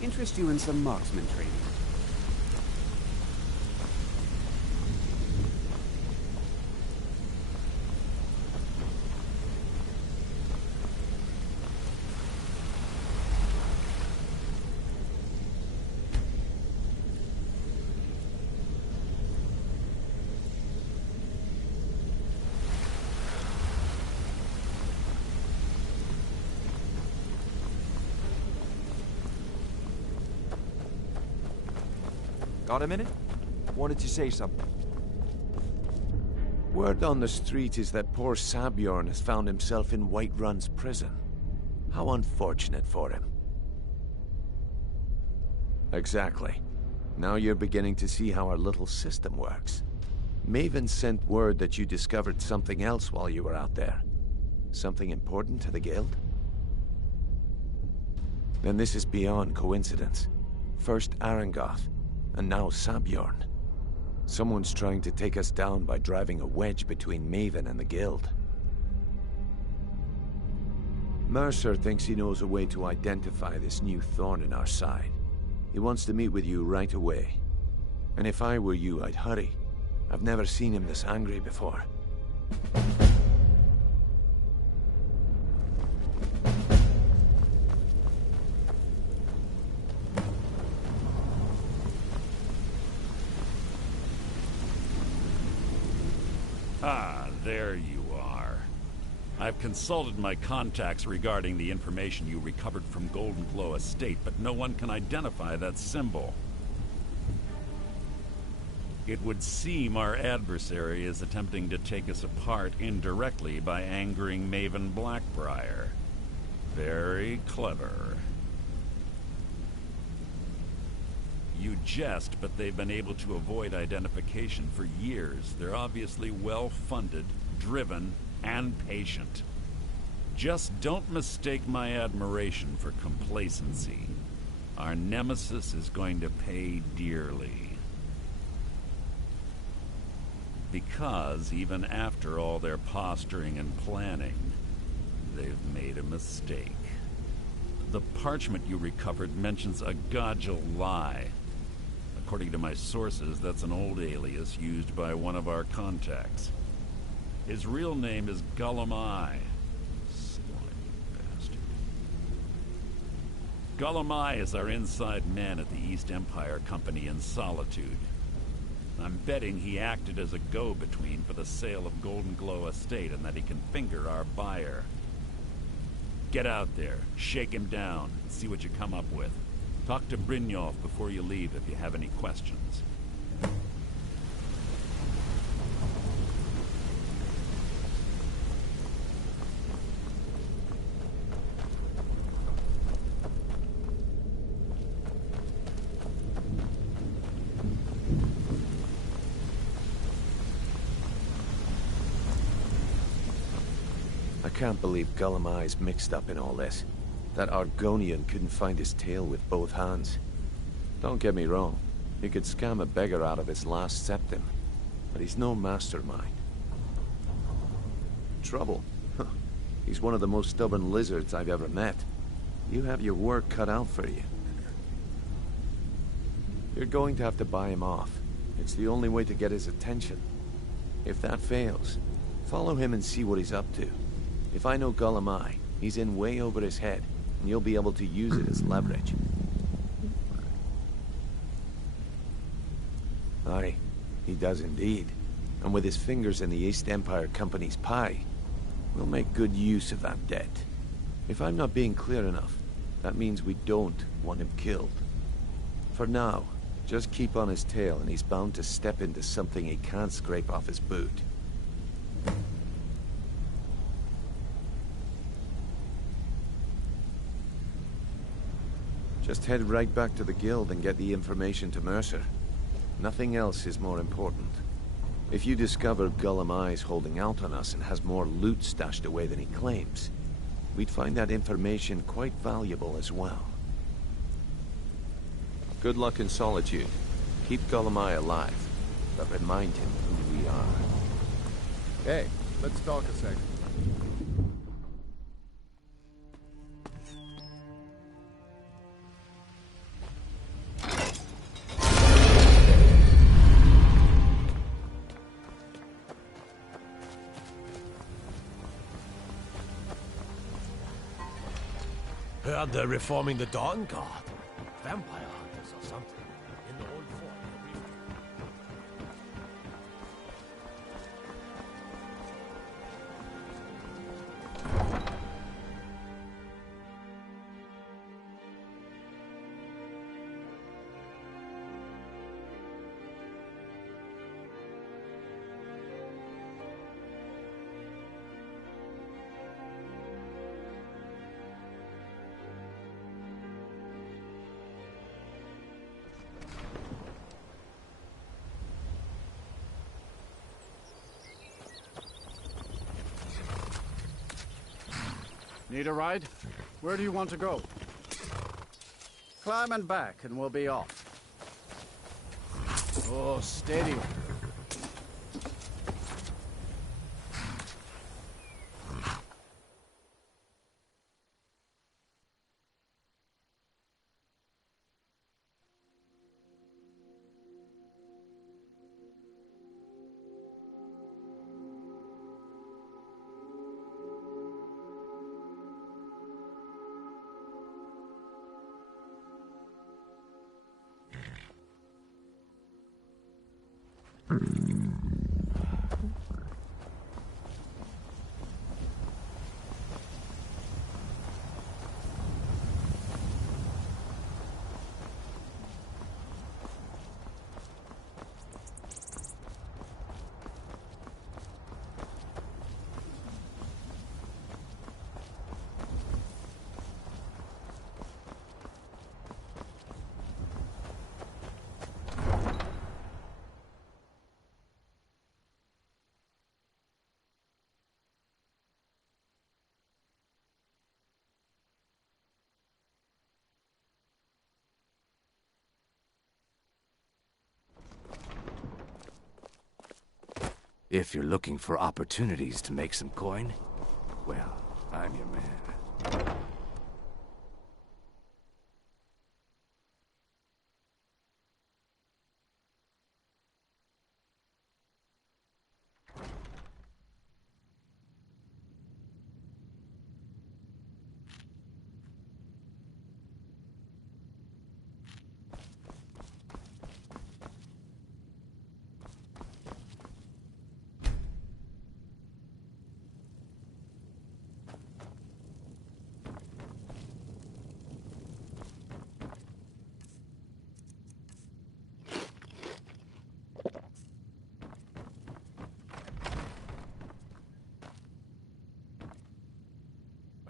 Interest you in some marksman training? Got a minute? Wanted to say something. Word on the street is that poor Sabjorn has found himself in Whiterun's prison. How unfortunate for him. Exactly. Now you're beginning to see how our little system works. Maven sent word that you discovered something else while you were out there. Something important to the guild? Then this is beyond coincidence. First Arangoth, and now Sabjorn. Someone's trying to take us down by driving a wedge between Maven and the guild. Mercer thinks he knows a way to identify this new thorn in our side. He wants to meet with you right away. And if I were you, I'd hurry. I've never seen him this angry before. Ah, there you are. I've consulted my contacts regarding the information you recovered from Golden Glow Estate, but no one can identify that symbol. It would seem our adversary is attempting to take us apart indirectly by angering Maven Blackbriar. Very clever. You jest, but they've been able to avoid identification for years. They're obviously well-funded, driven, and patient. Just don't mistake my admiration for complacency. Our nemesis is going to pay dearly. Because even after all their posturing and planning, they've made a mistake. The parchment you recovered mentions a Godgel lie. According to my sources, that's an old alias used by one of our contacts. His real name is Gullum Eye. Slimy bastard. Gullum Eye is our inside man at the East Empire Company in Solitude. I'm betting he acted as a go-between for the sale of Golden Glow Estate and that he can finger our buyer. Get out there, shake him down, and see what you come up with. Talk to Brynjolf before you leave if you have any questions. I can't believe Gullum Eye's mixed up in all this. That Argonian couldn't find his tail with both hands. Don't get me wrong, he could scam a beggar out of his last septim, but he's no mastermind. Trouble? Huh. He's one of the most stubborn lizards I've ever met. You have your work cut out for you. You're going to have to buy him off. It's the only way to get his attention. If that fails, follow him and see what he's up to. If I know Gullum Eye, he's in way over his head, and you'll be able to use it as leverage. Aye, he does indeed. And with his fingers in the East Empire Company's pie, we'll make good use of that debt. If I'm not being clear enough, that means we don't want him killed. For now, just keep on his tail and he's bound to step into something he can't scrape off his boot. Just head right back to the guild and get the information to Mercer. Nothing else is more important. If you discover Gullum Eye's holding out on us and has more loot stashed away than he claims, we'd find that information quite valuable as well. Good luck in Solitude. Keep Gullum Eye alive, but remind him who we are. Hey, let's talk a second. Heard they're reforming the Dawn Guard. Vampire hunters or something. In the old fort. Need a ride? Where do you want to go? Climb and back, and we'll be off. Oh, steady. If you're looking for opportunities to make some coin, well, I'm your man.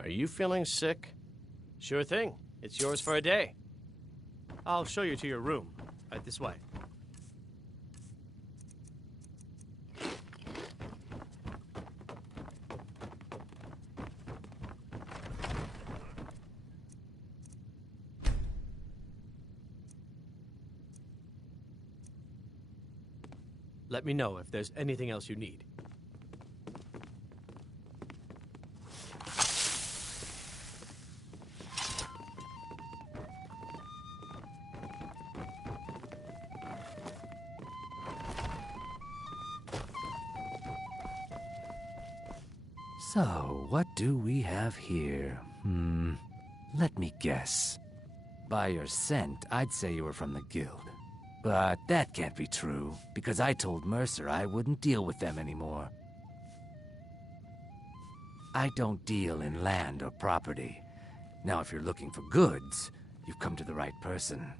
Are you feeling sick? Sure thing. It's yours for a day. I'll show you to your room. Right this way. Let me know if there's anything else you need. So, what do we have here? Let me guess. By your scent, I'd say you were from the guild. But that can't be true, because I told Mercer I wouldn't deal with them anymore. I don't deal in land or property. Now, if you're looking for goods, you've come to the right person.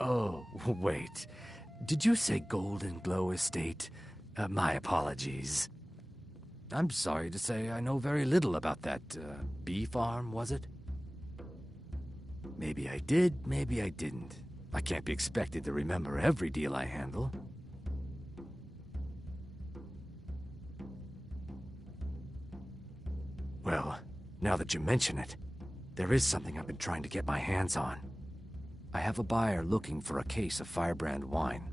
Oh, wait. Did you say Golden Glow Estate? My apologies. I'm sorry to say I know very little about that, bee farm, was it? Maybe I did, maybe I didn't. I can't be expected to remember every deal I handle. Well, now that you mention it, there is something I've been trying to get my hands on. I have a buyer looking for a case of Firebrand wine.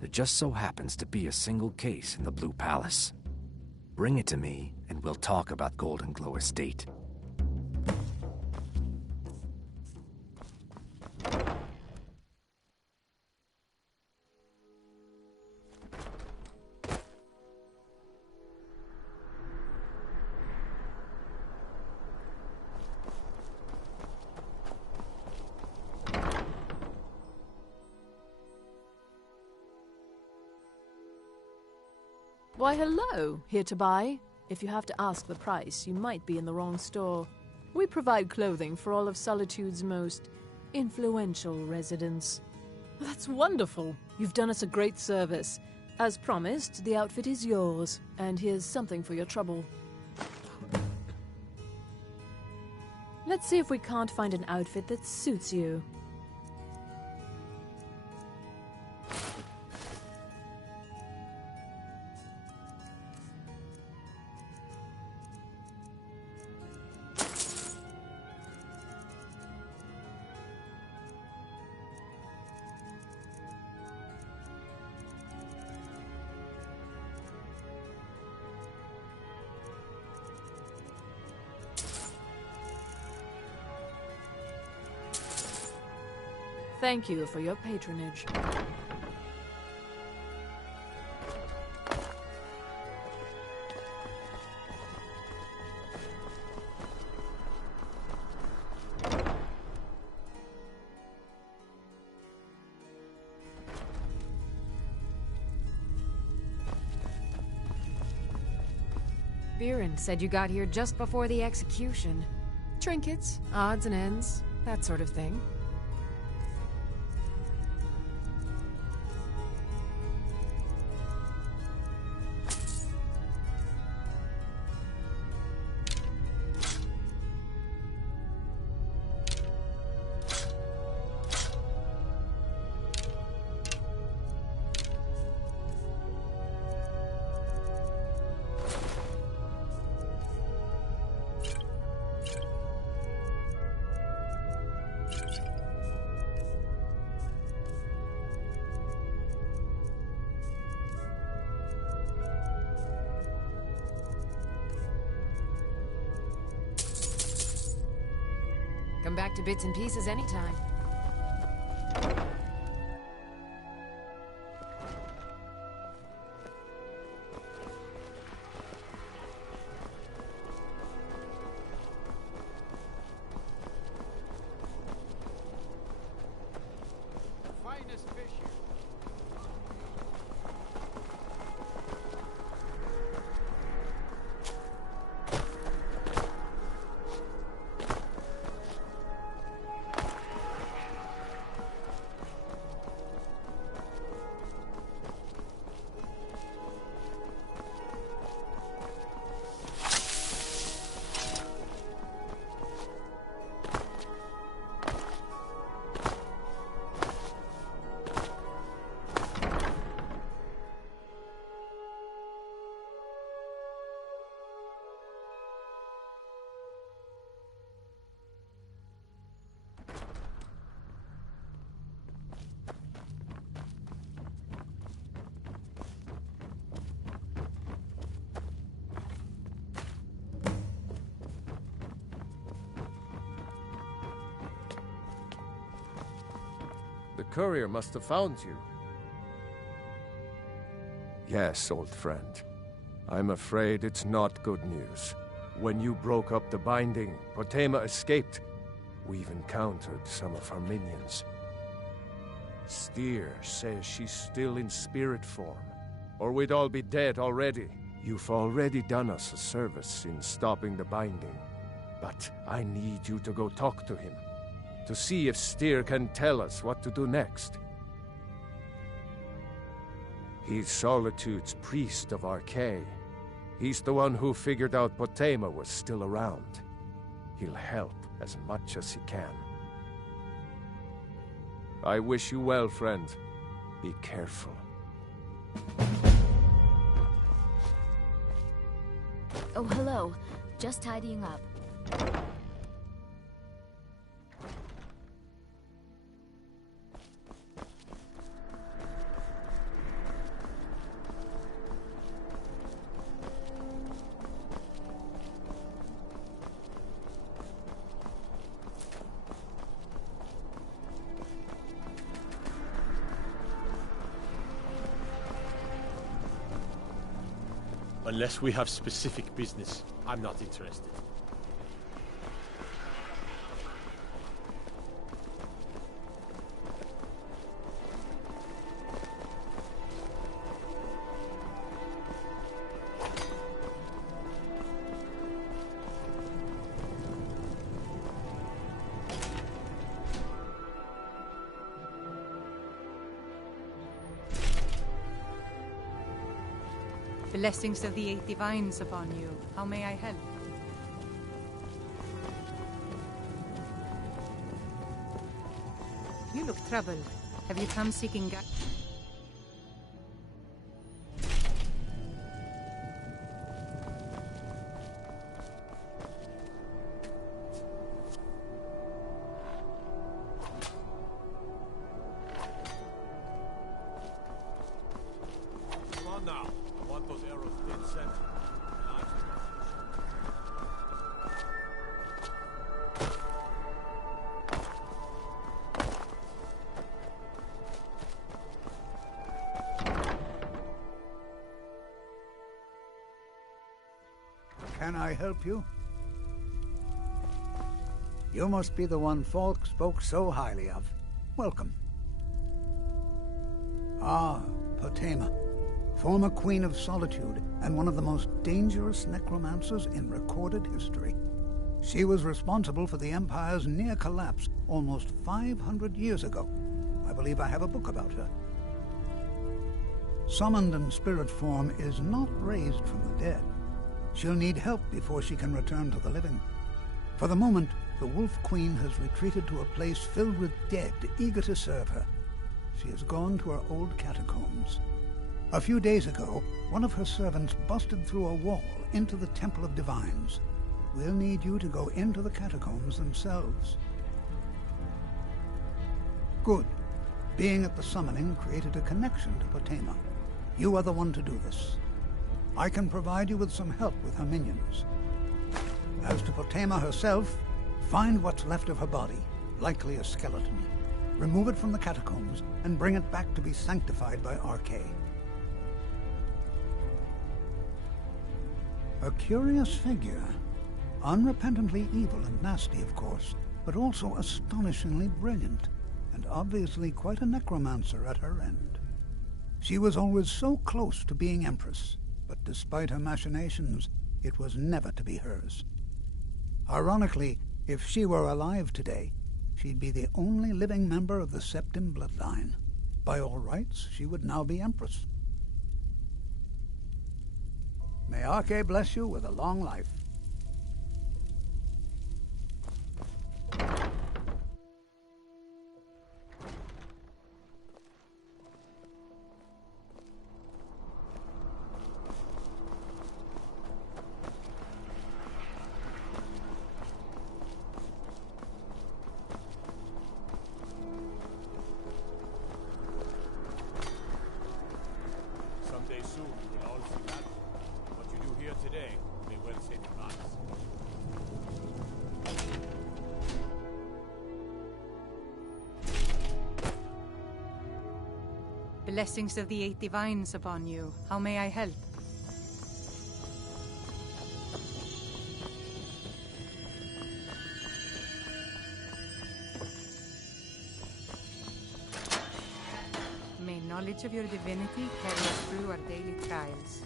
There just so happens to be a single case in the Blue Palace. Bring it to me, and we'll talk about Golden Glow Estate. Why, hello. Here to buy? If you have to ask the price, you might be in the wrong store. We provide clothing for all of Solitude's most influential residents. That's wonderful. You've done us a great service. As promised, the outfit is yours, and here's something for your trouble. Let's see if we can't find an outfit that suits you. Thank you for your patronage. Viren said you got here just before the execution. Trinkets, odds and ends, that sort of thing. Come back to bits and pieces anytime. Finest fish here. courier must have found you. Yes, old friend. I'm afraid it's not good news. When you broke up the binding, Potema escaped. We've encountered some of her minions. Steer says she's still in spirit form, or we'd all be dead already. You've already done us a service in stopping the binding, but I need you to go talk to him, to see if Steer can tell us what to do next. He's Solitude's priest of Archay. He's the one who figured out Potema was still around. He'll help as much as he can. I wish you well, friend. Be careful. Oh, hello. Just tidying up. Unless we have specific business, I'm not interested. Blessings of the Eight Divines upon you. How may I help? You look troubled. Have you come seeking guidance? Can I help you? You must be the one Falk spoke so highly of. Welcome. Ah, Potema, former Queen of Solitude and one of the most dangerous necromancers in recorded history. She was responsible for the Empire's near collapse almost 500 years ago. I believe I have a book about her. Summoned in spirit form is not raised from the dead. She'll need help before she can return to the living. For the moment, the Wolf Queen has retreated to a place filled with dead, eager to serve her. She has gone to her old catacombs. A few days ago, one of her servants busted through a wall into the Temple of Divines. We'll need you to go into the catacombs themselves. Good. Being at the summoning created a connection to Potema. You are the one to do this. I can provide you with some help with her minions. As to Potema herself, find what's left of her body, likely a skeleton. Remove it from the catacombs and bring it back to be sanctified by Archay. A curious figure. Unrepentantly evil and nasty, of course, but also astonishingly brilliant, and obviously quite a necromancer at her end. She was always so close to being Empress, but despite her machinations, it was never to be hers. Ironically, if she were alive today, she'd be the only living member of the Septim bloodline. By all rights, she would now be Empress. May Archay bless you with a long life. Someday soon, we will all see that. What you do here today may well save your life. Blessings of the 8 divines upon you. How may I help? May knowledge of your divinity carry us through our daily trials.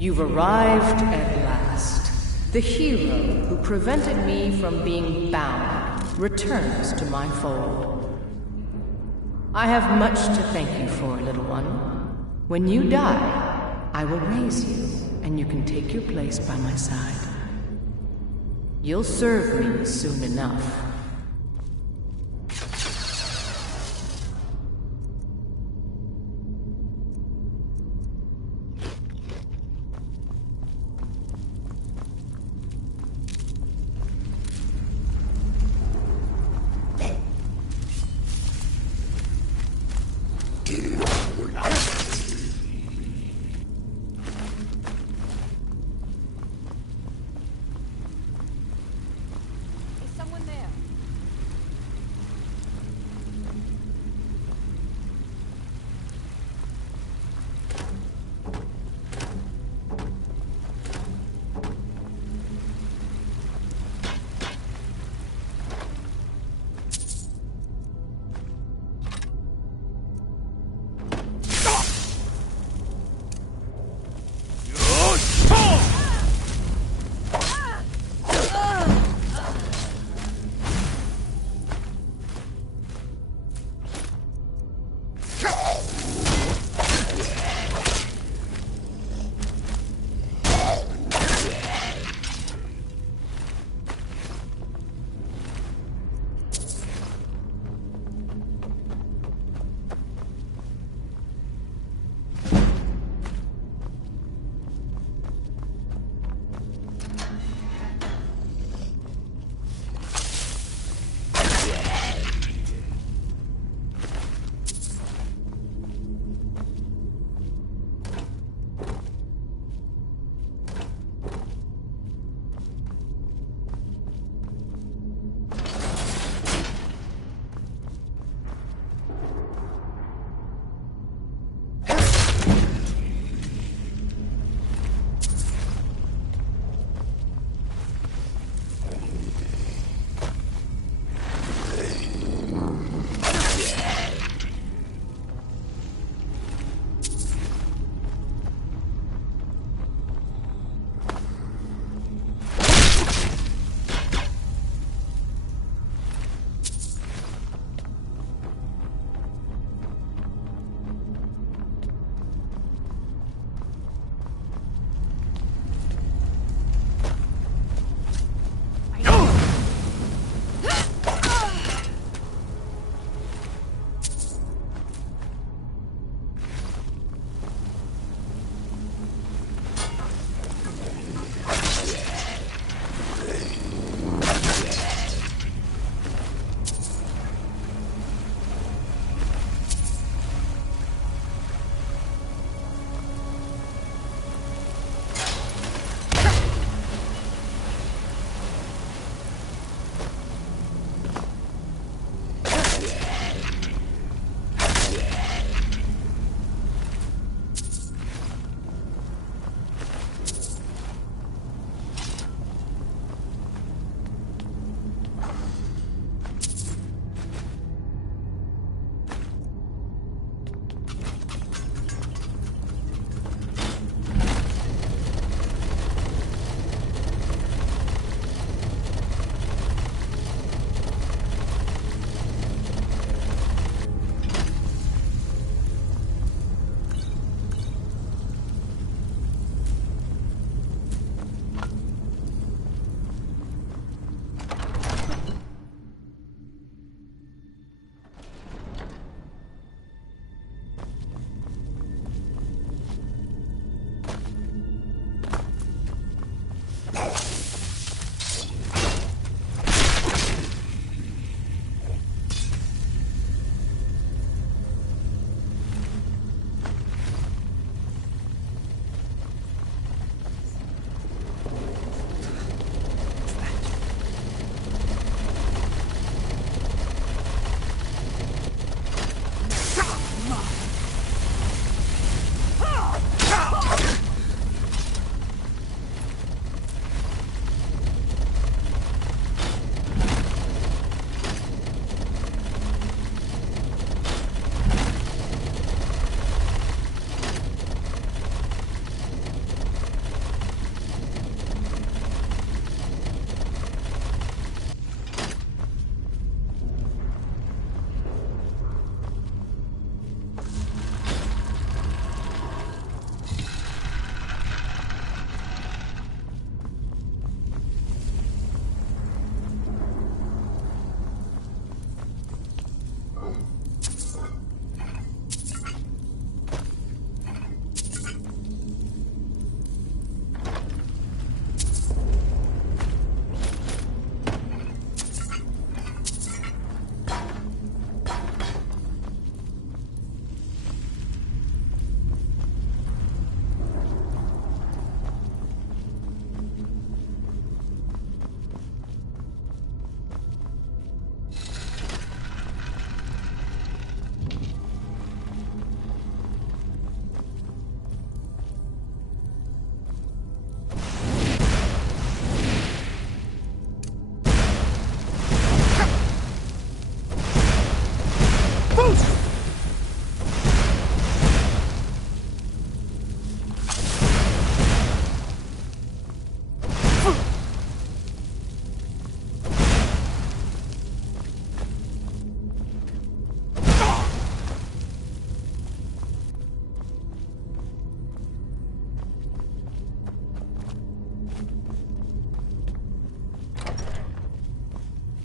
You've arrived at last. The hero who prevented me from being bound returns to my fold. I have much to thank you for, little one. When you die, I will raise you, and you can take your place by my side. You'll serve me soon enough.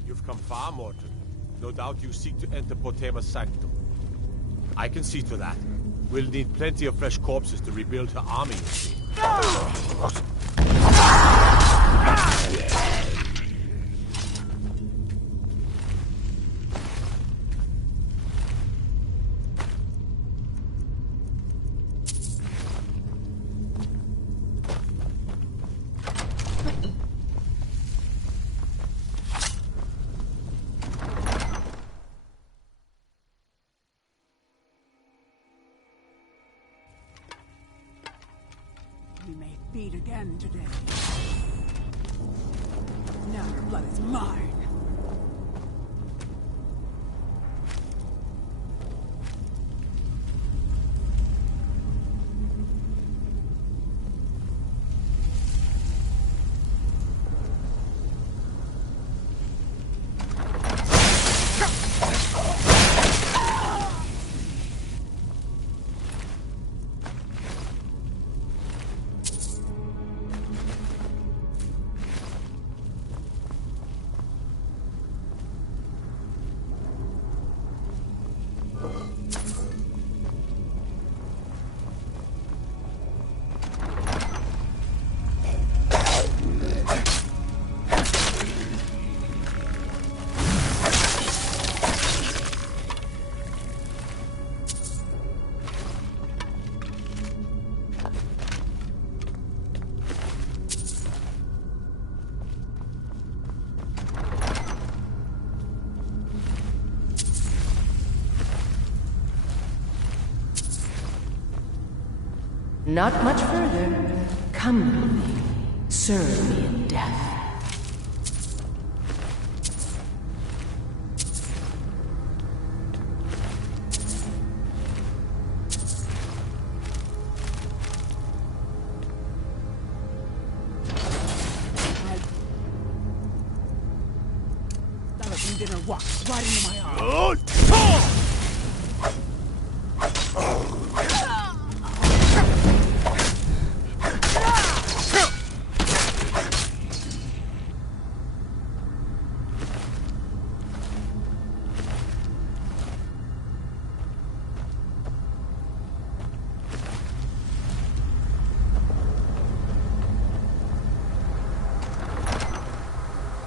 You've come far, Morton. No doubt you seek to enter Potema's sanctum. I can see to that. We'll need plenty of fresh corpses to rebuild her army, you see. We may feed again today. Now your blood is mine. Not much further. Come to me. Serve me in death. That dinner walked right into my arm.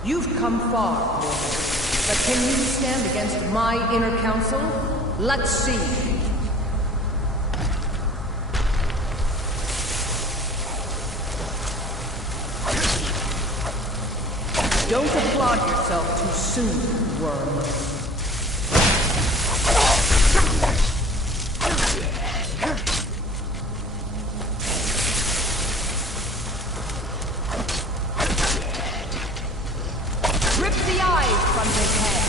You've come far, mortal. But can you stand against my inner council? Let's see. Don't applaud yourself too soon, worm. Rip the eyes from his head.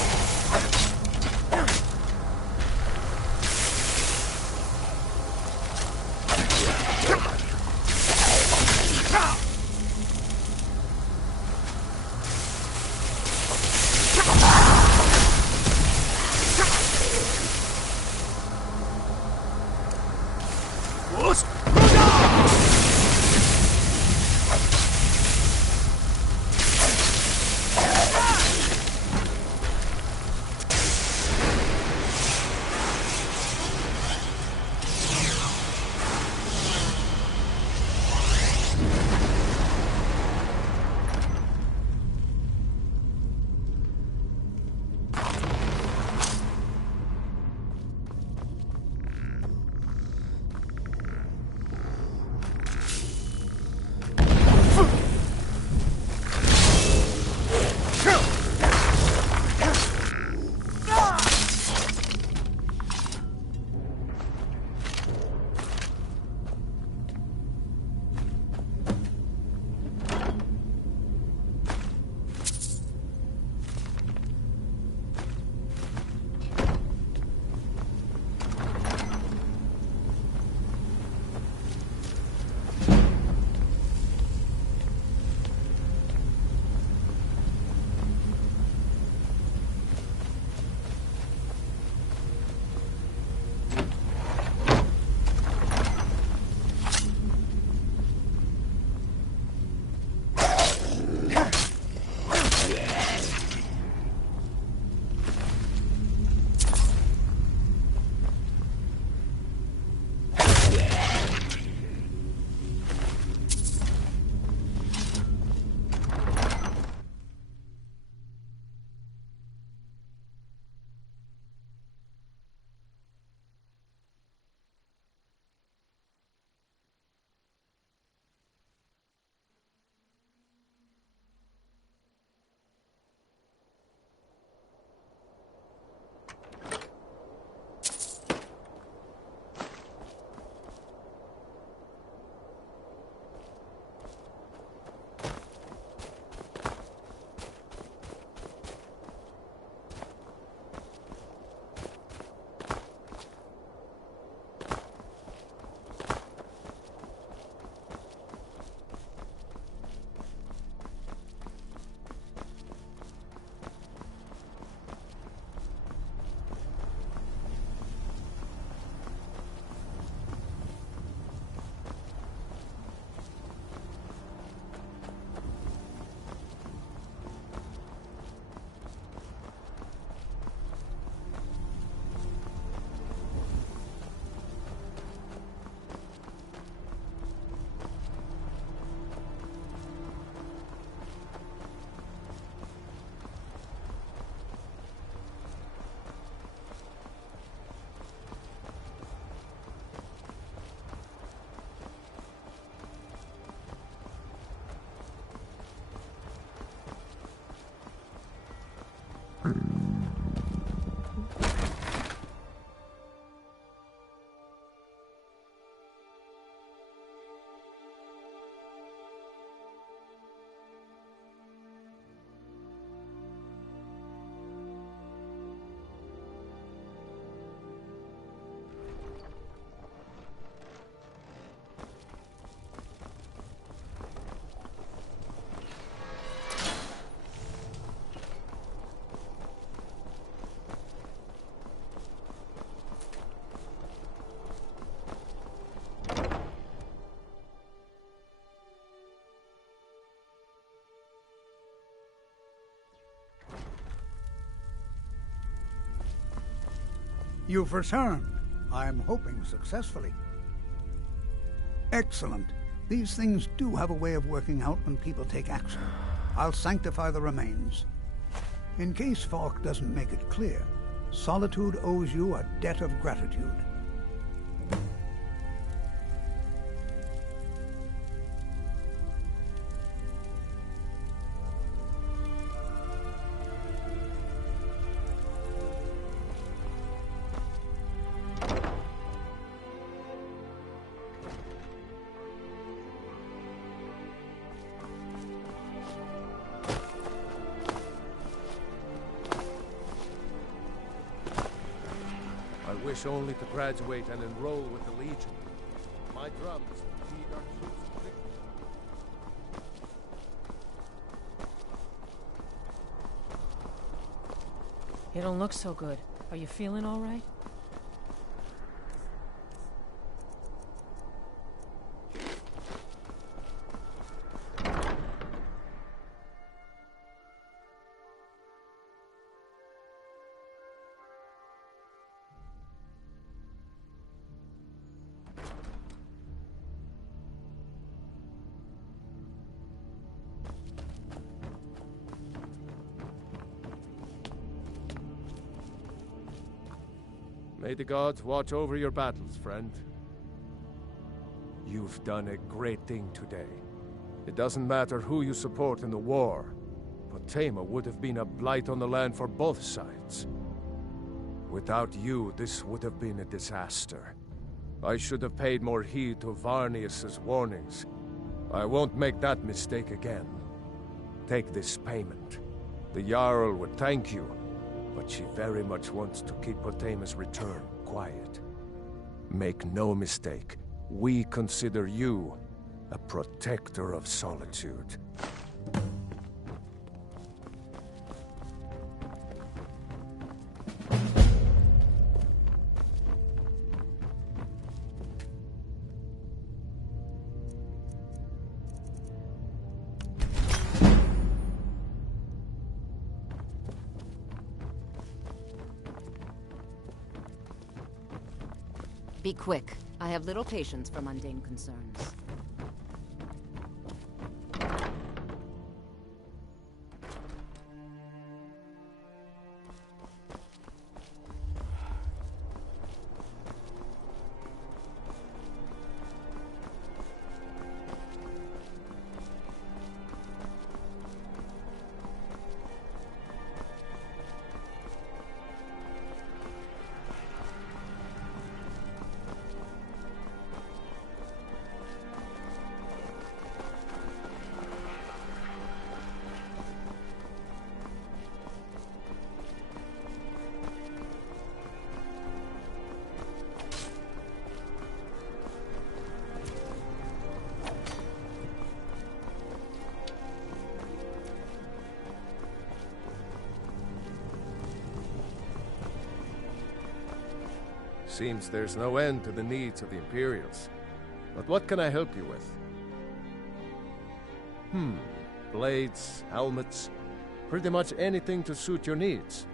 You've returned. I'm hoping successfully. Excellent. These things do have a way of working out when people take action. I'll sanctify the remains. In case Falk doesn't make it clear, Solitude owes you a debt of gratitude. I wish only to graduate and enroll with the Legion. My drums feed our troops to victory. You don't look so good. Are you feeling all right? May the gods watch over your battles, friend. You've done a great thing today. It doesn't matter who you support in the war, Potema would have been a blight on the land for both sides. Without you, this would have been a disaster. I should have paid more heed to Varnius's warnings. I won't make that mistake again. Take this payment. The Jarl would thank you, but she very much wants to keep Potema's return quiet. Make no mistake, we consider you a protector of Solitude. Be quick. I have little patience for mundane concerns. Seems there's no end to the needs of the Imperials. But what can I help you with? Blades, helmets, pretty much anything to suit your needs.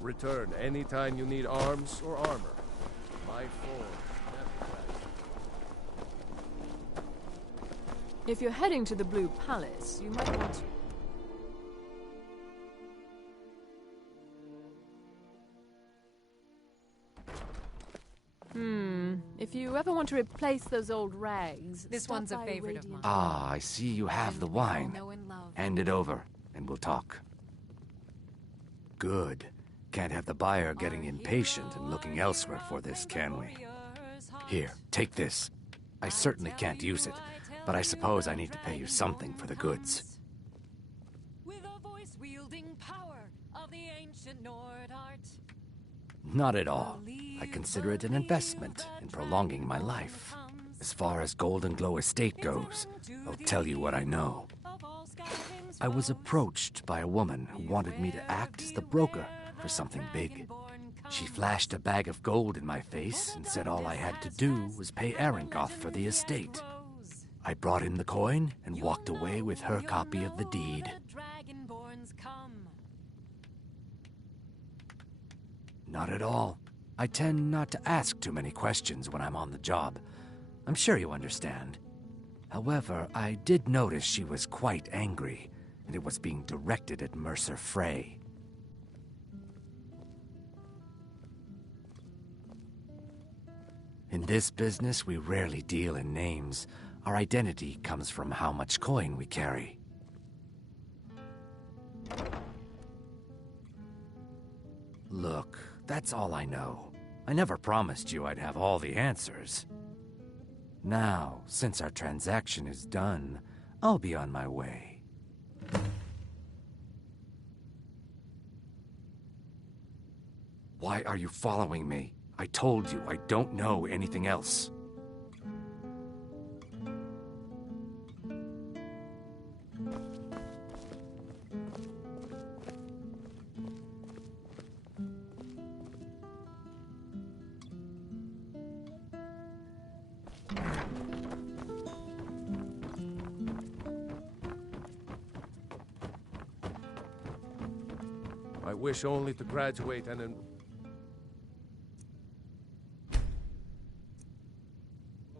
Return anytime you need arms or armor. My forge never rests. If you're heading to the Blue Palace, you might want to... If you ever want to replace those old rags... This one's a favorite of mine. Ah, I see you have the wine. Hand it over, and we'll talk. Good. Can't have the buyer getting impatient and looking elsewhere for this, can we? Here, take this. I certainly can't use it, but I suppose I need to pay you something for the goods. With a voice wielding power, a Not at all. I consider it an investment in prolonging my life. As far as Golden Glow Estate goes, I'll tell you what I know. I was approached by a woman who wanted me to act as the broker for something big. She flashed a bag of gold in my face and said all I had to do was pay Arangoth for the estate. I brought in the coin and walked away with her copy of the deed. Not at all. I tend not to ask too many questions when I'm on the job. I'm sure you understand. However, I did notice she was quite angry, and it was being directed at Mercer Frey. In this business, we rarely deal in names. Our identity comes from how much coin we carry. Look, that's all I know. I never promised you I'd have all the answers. Now, since our transaction is done, I'll be on my way. Why are you following me? I told you I don't know anything else. I wish only to graduate and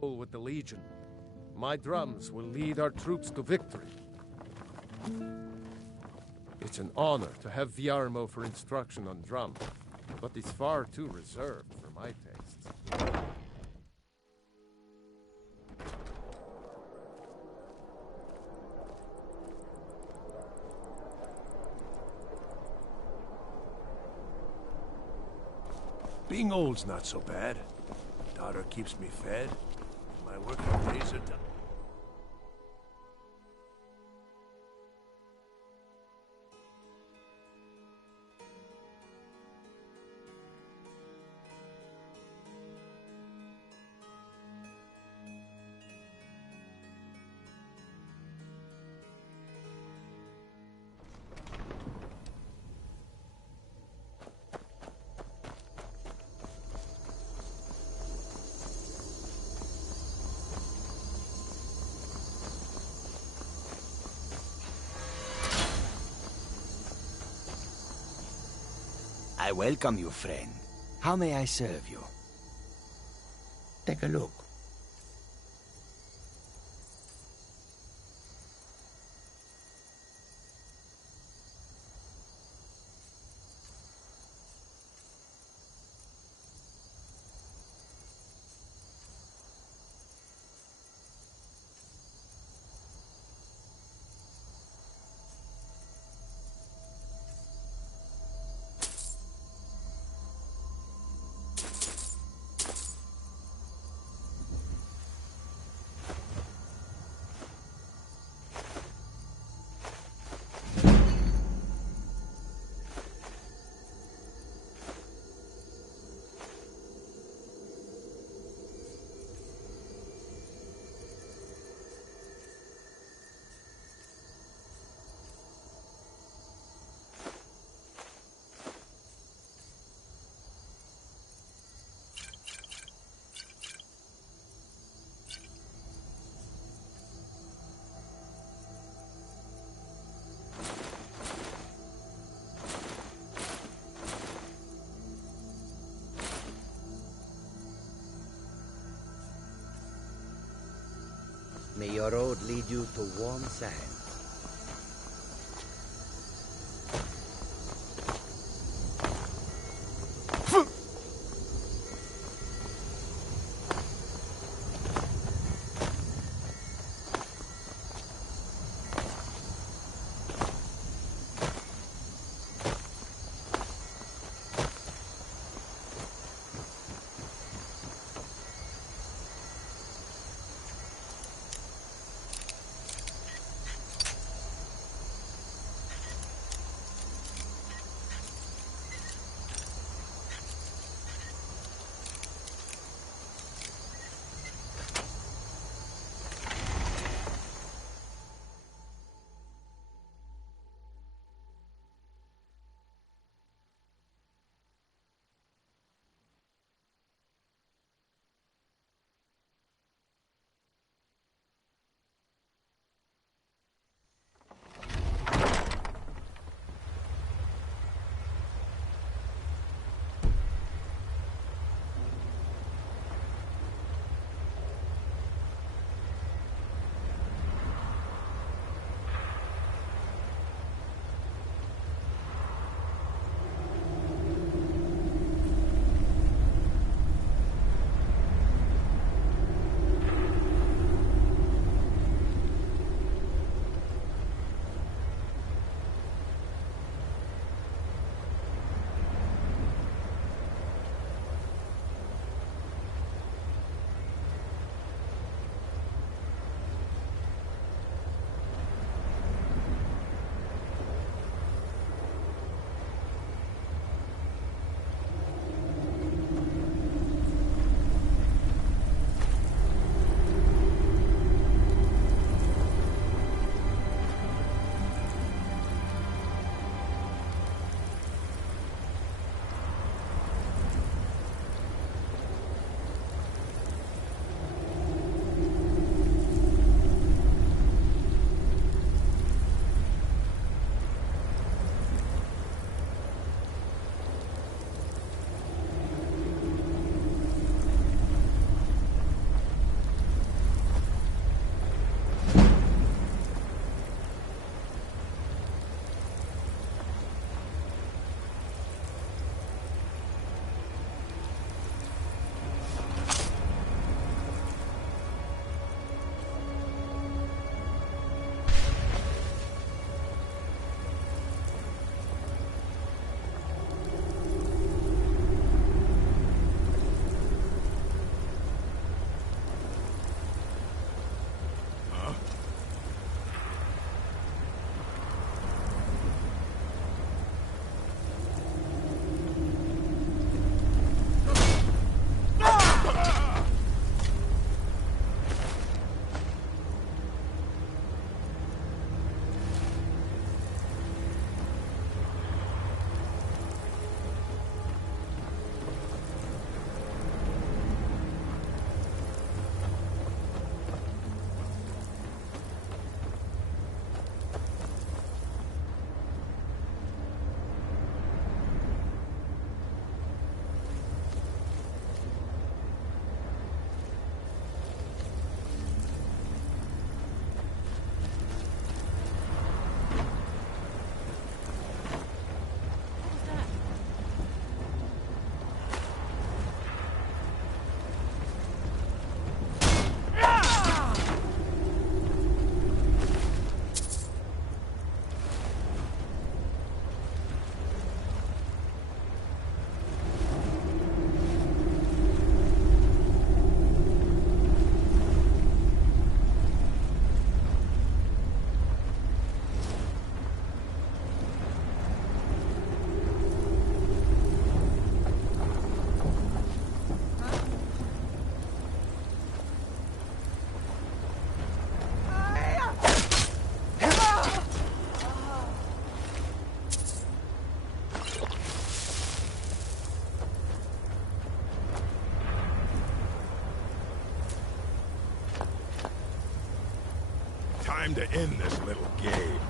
enroll with the Legion. My drums will lead our troops to victory. It's an honor to have Viarmo for instruction on drum, but it's far too reserved for my tastes. Being old's not so bad. Daughter keeps me fed. My working days are done. I welcome you, friend. How may I serve you? Take a look. May your road lead you to warm sands. Time to end this little game.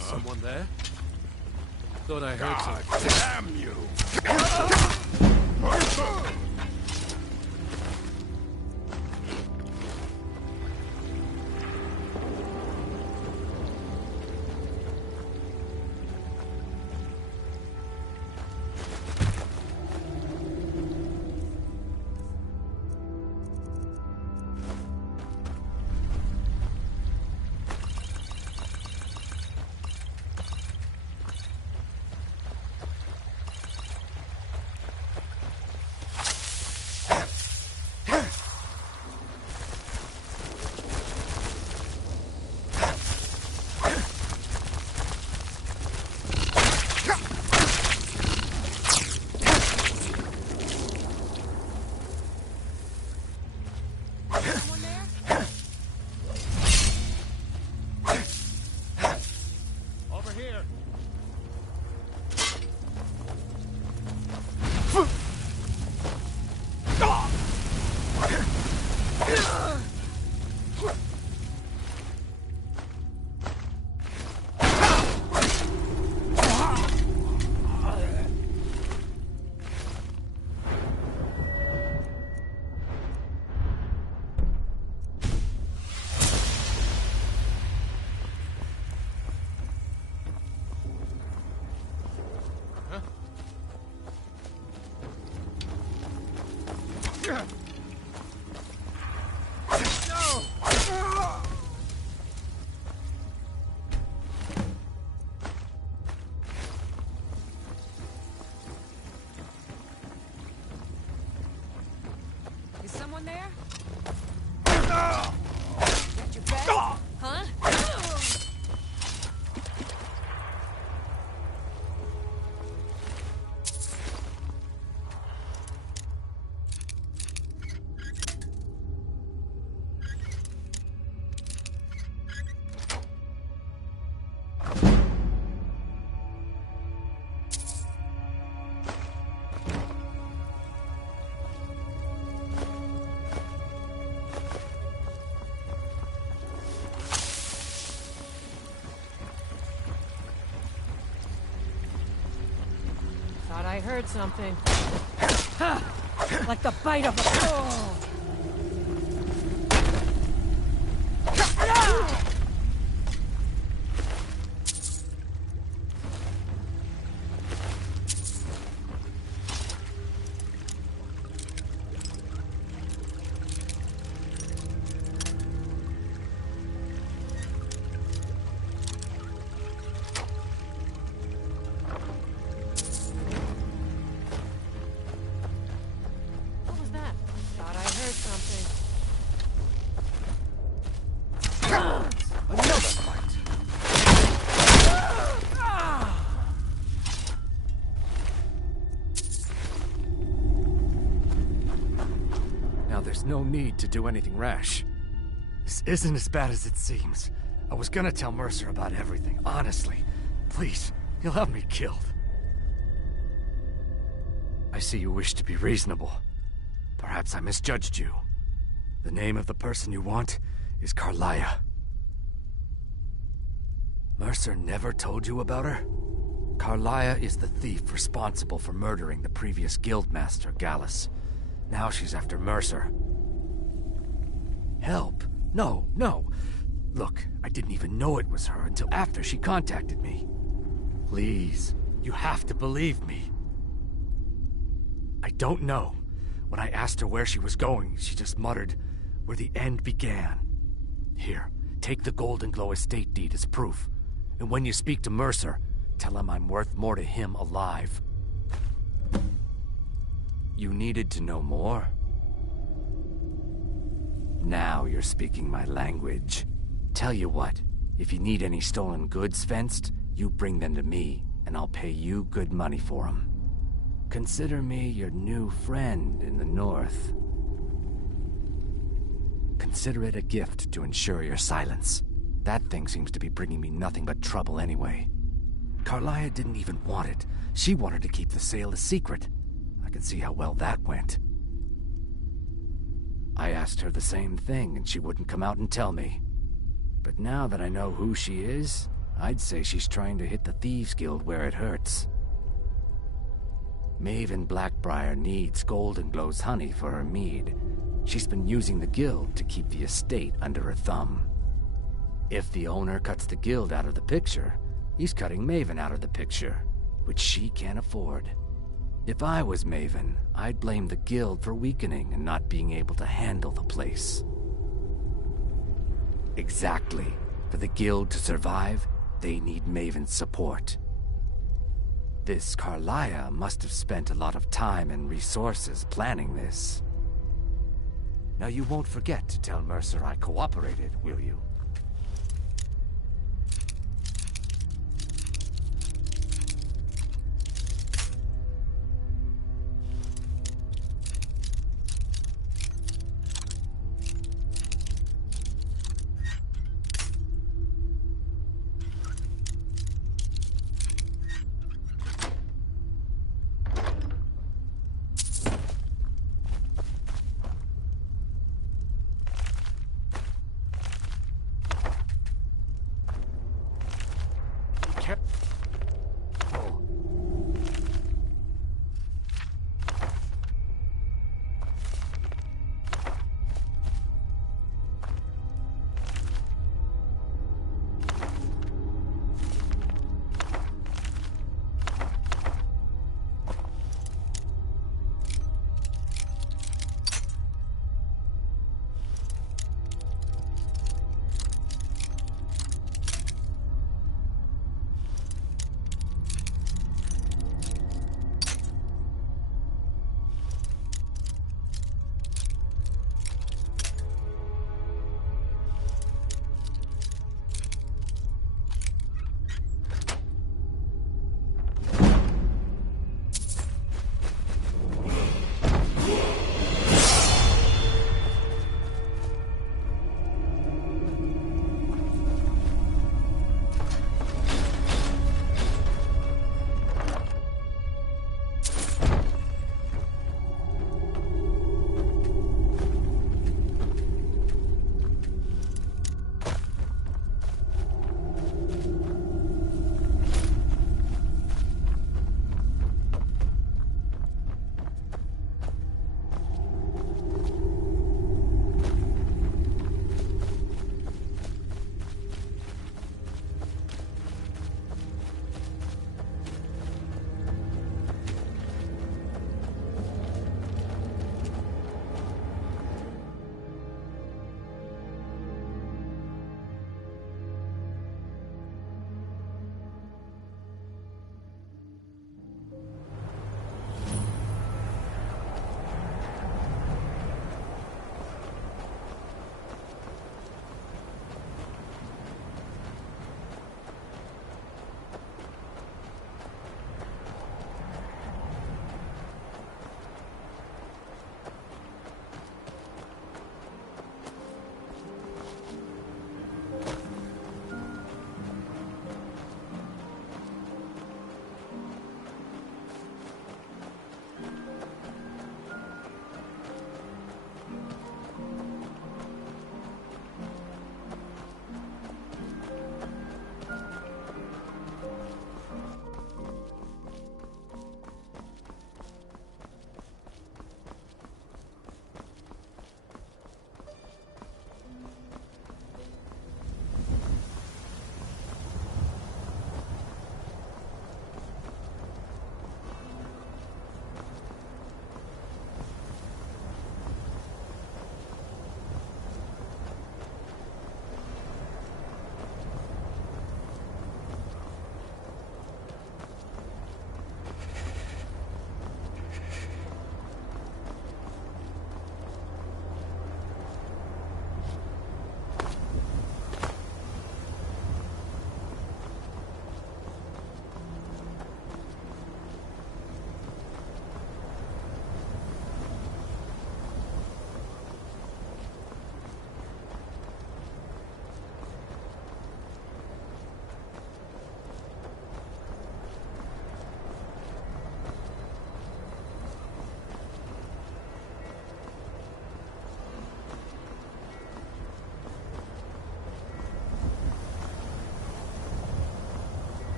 Someone there? Thought I heard something. Damn you! Is someone there? Got your back? Huh? Thought I heard something. Like the bite of a claw. need to do anything rash. This isn't as bad as it seems. I was gonna tell Mercer about everything, honestly. Please, he'll have me killed. I see you wish to be reasonable. Perhaps I misjudged you. The name of the person you want is Carlia. Mercer never told you about her? Carlia is the thief responsible for murdering the previous guildmaster, Gallus. Now she's after Mercer. Help? No, no. Look, I didn't even know it was her until after she contacted me. Please, you have to believe me. I don't know. When I asked her where she was going, she just muttered, "Where the end began." Here, take the Golden Glow estate deed as proof. And when you speak to Mercer, tell him I'm worth more to him alive. You needed to know more? Now you're speaking my language. Tell you what, if you need any stolen goods fenced, you bring them to me, and I'll pay you good money for them. Consider me your new friend in the north. Consider it a gift to ensure your silence. That thing seems to be bringing me nothing but trouble anyway. Carlia didn't even want it. She wanted to keep the sale a secret. I can see how well that went. I asked her the same thing, and she wouldn't come out and tell me. But now that I know who she is, I'd say she's trying to hit the Thieves Guild where it hurts. Maven Blackbriar needs Golden Glow's honey for her mead. She's been using the guild to keep the estate under her thumb. If the owner cuts the guild out of the picture, he's cutting Maven out of the picture, which she can't afford. If I was Maven, I'd blame the guild for weakening and not being able to handle the place. Exactly. For the guild to survive, they need Maven's support. This Carlia must have spent a lot of time and resources planning this. Now you won't forget to tell Mercer I cooperated, will you?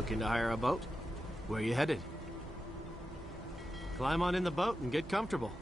Looking to hire a boat? Where are you headed? Climb on in the boat and get comfortable.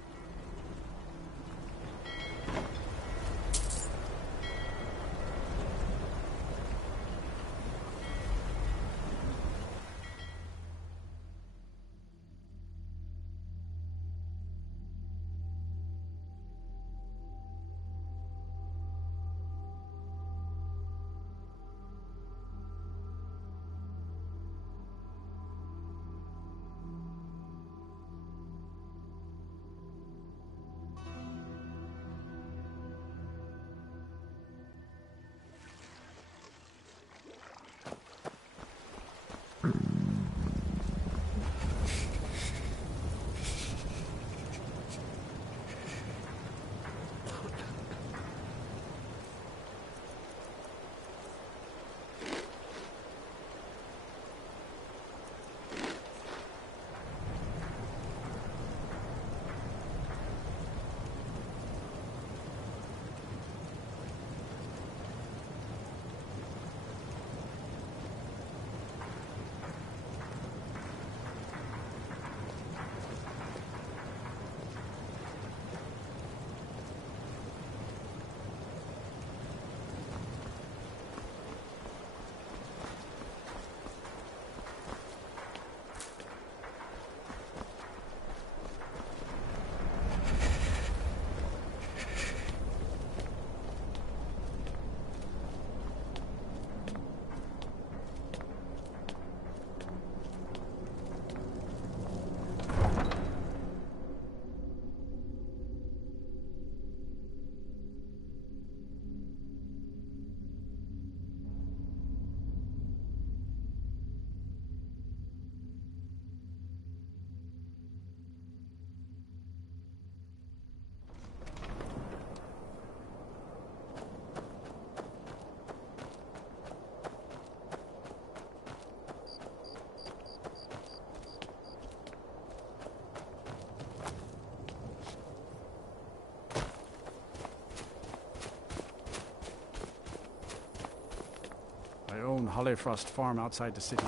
I own Holleyfrost Farm outside the city.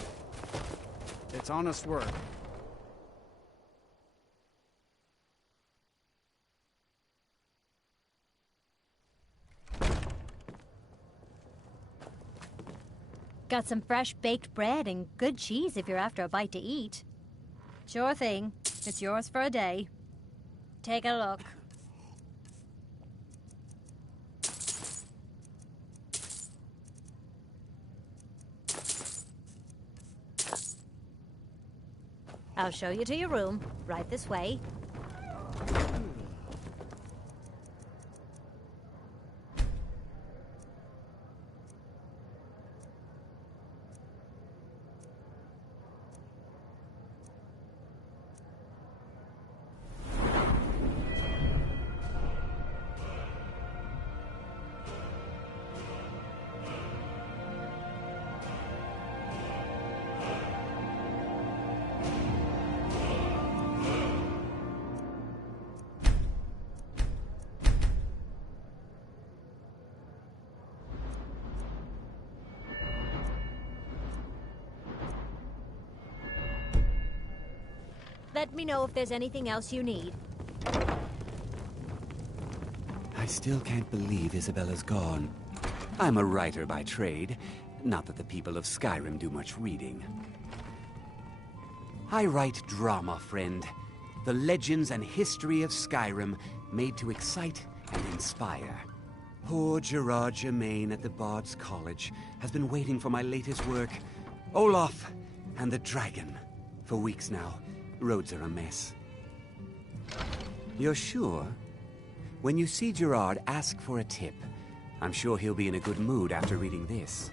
It's honest work. Got some fresh baked bread and good cheese if you're after a bite to eat. Sure thing. It's yours for a day. Take a look. I'll show you to your room, right this way. Let me know if there's anything else you need. I still can't believe Isabella's gone. I'm a writer by trade. Not that the people of Skyrim do much reading. I write drama, friend. The legends and history of Skyrim made to excite and inspire. Poor Gerard Germain at the Bard's College has been waiting for my latest work, Olaf and the Dragon, for weeks now. Roads are a mess. You're sure? When you see Gerard, ask for a tip. I'm sure he'll be in a good mood after reading this.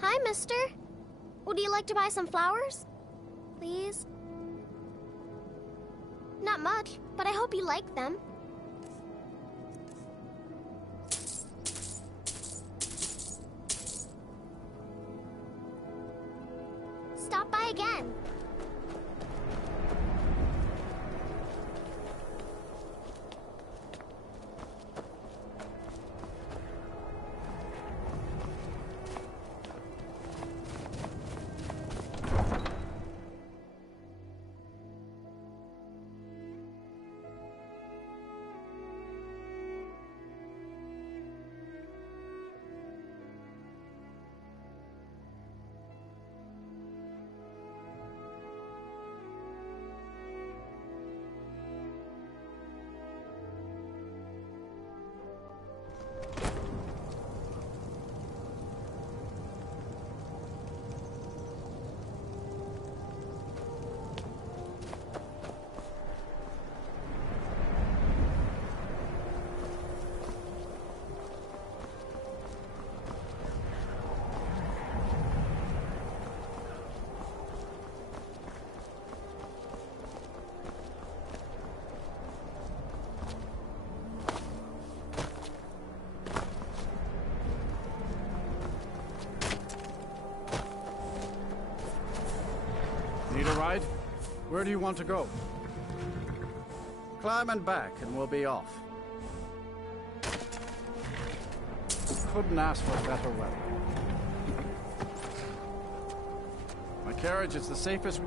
Hi, mister. Would you like to buy some flowers? Please? Not much, but I hope you like them. Stop by again. Need a ride? Where do you want to go? Climb and back, and we'll be off. Couldn't ask for better weather. My carriage is the safest.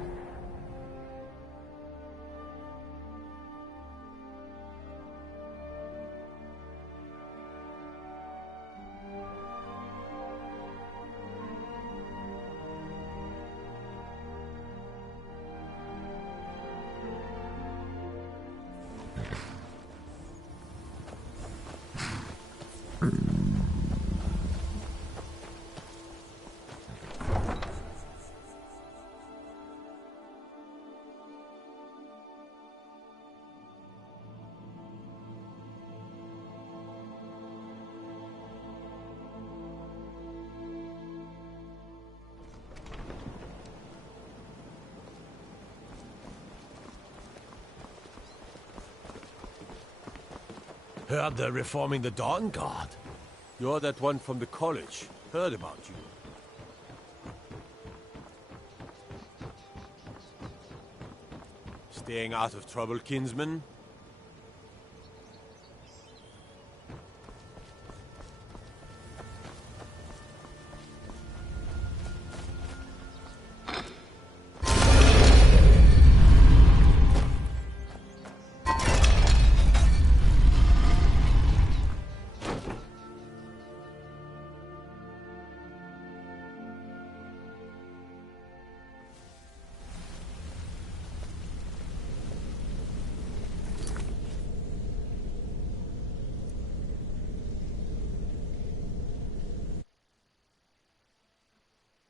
Heard they're reforming the Dawn Guard. You're that one from the college. Heard about you. Staying out of trouble, kinsman?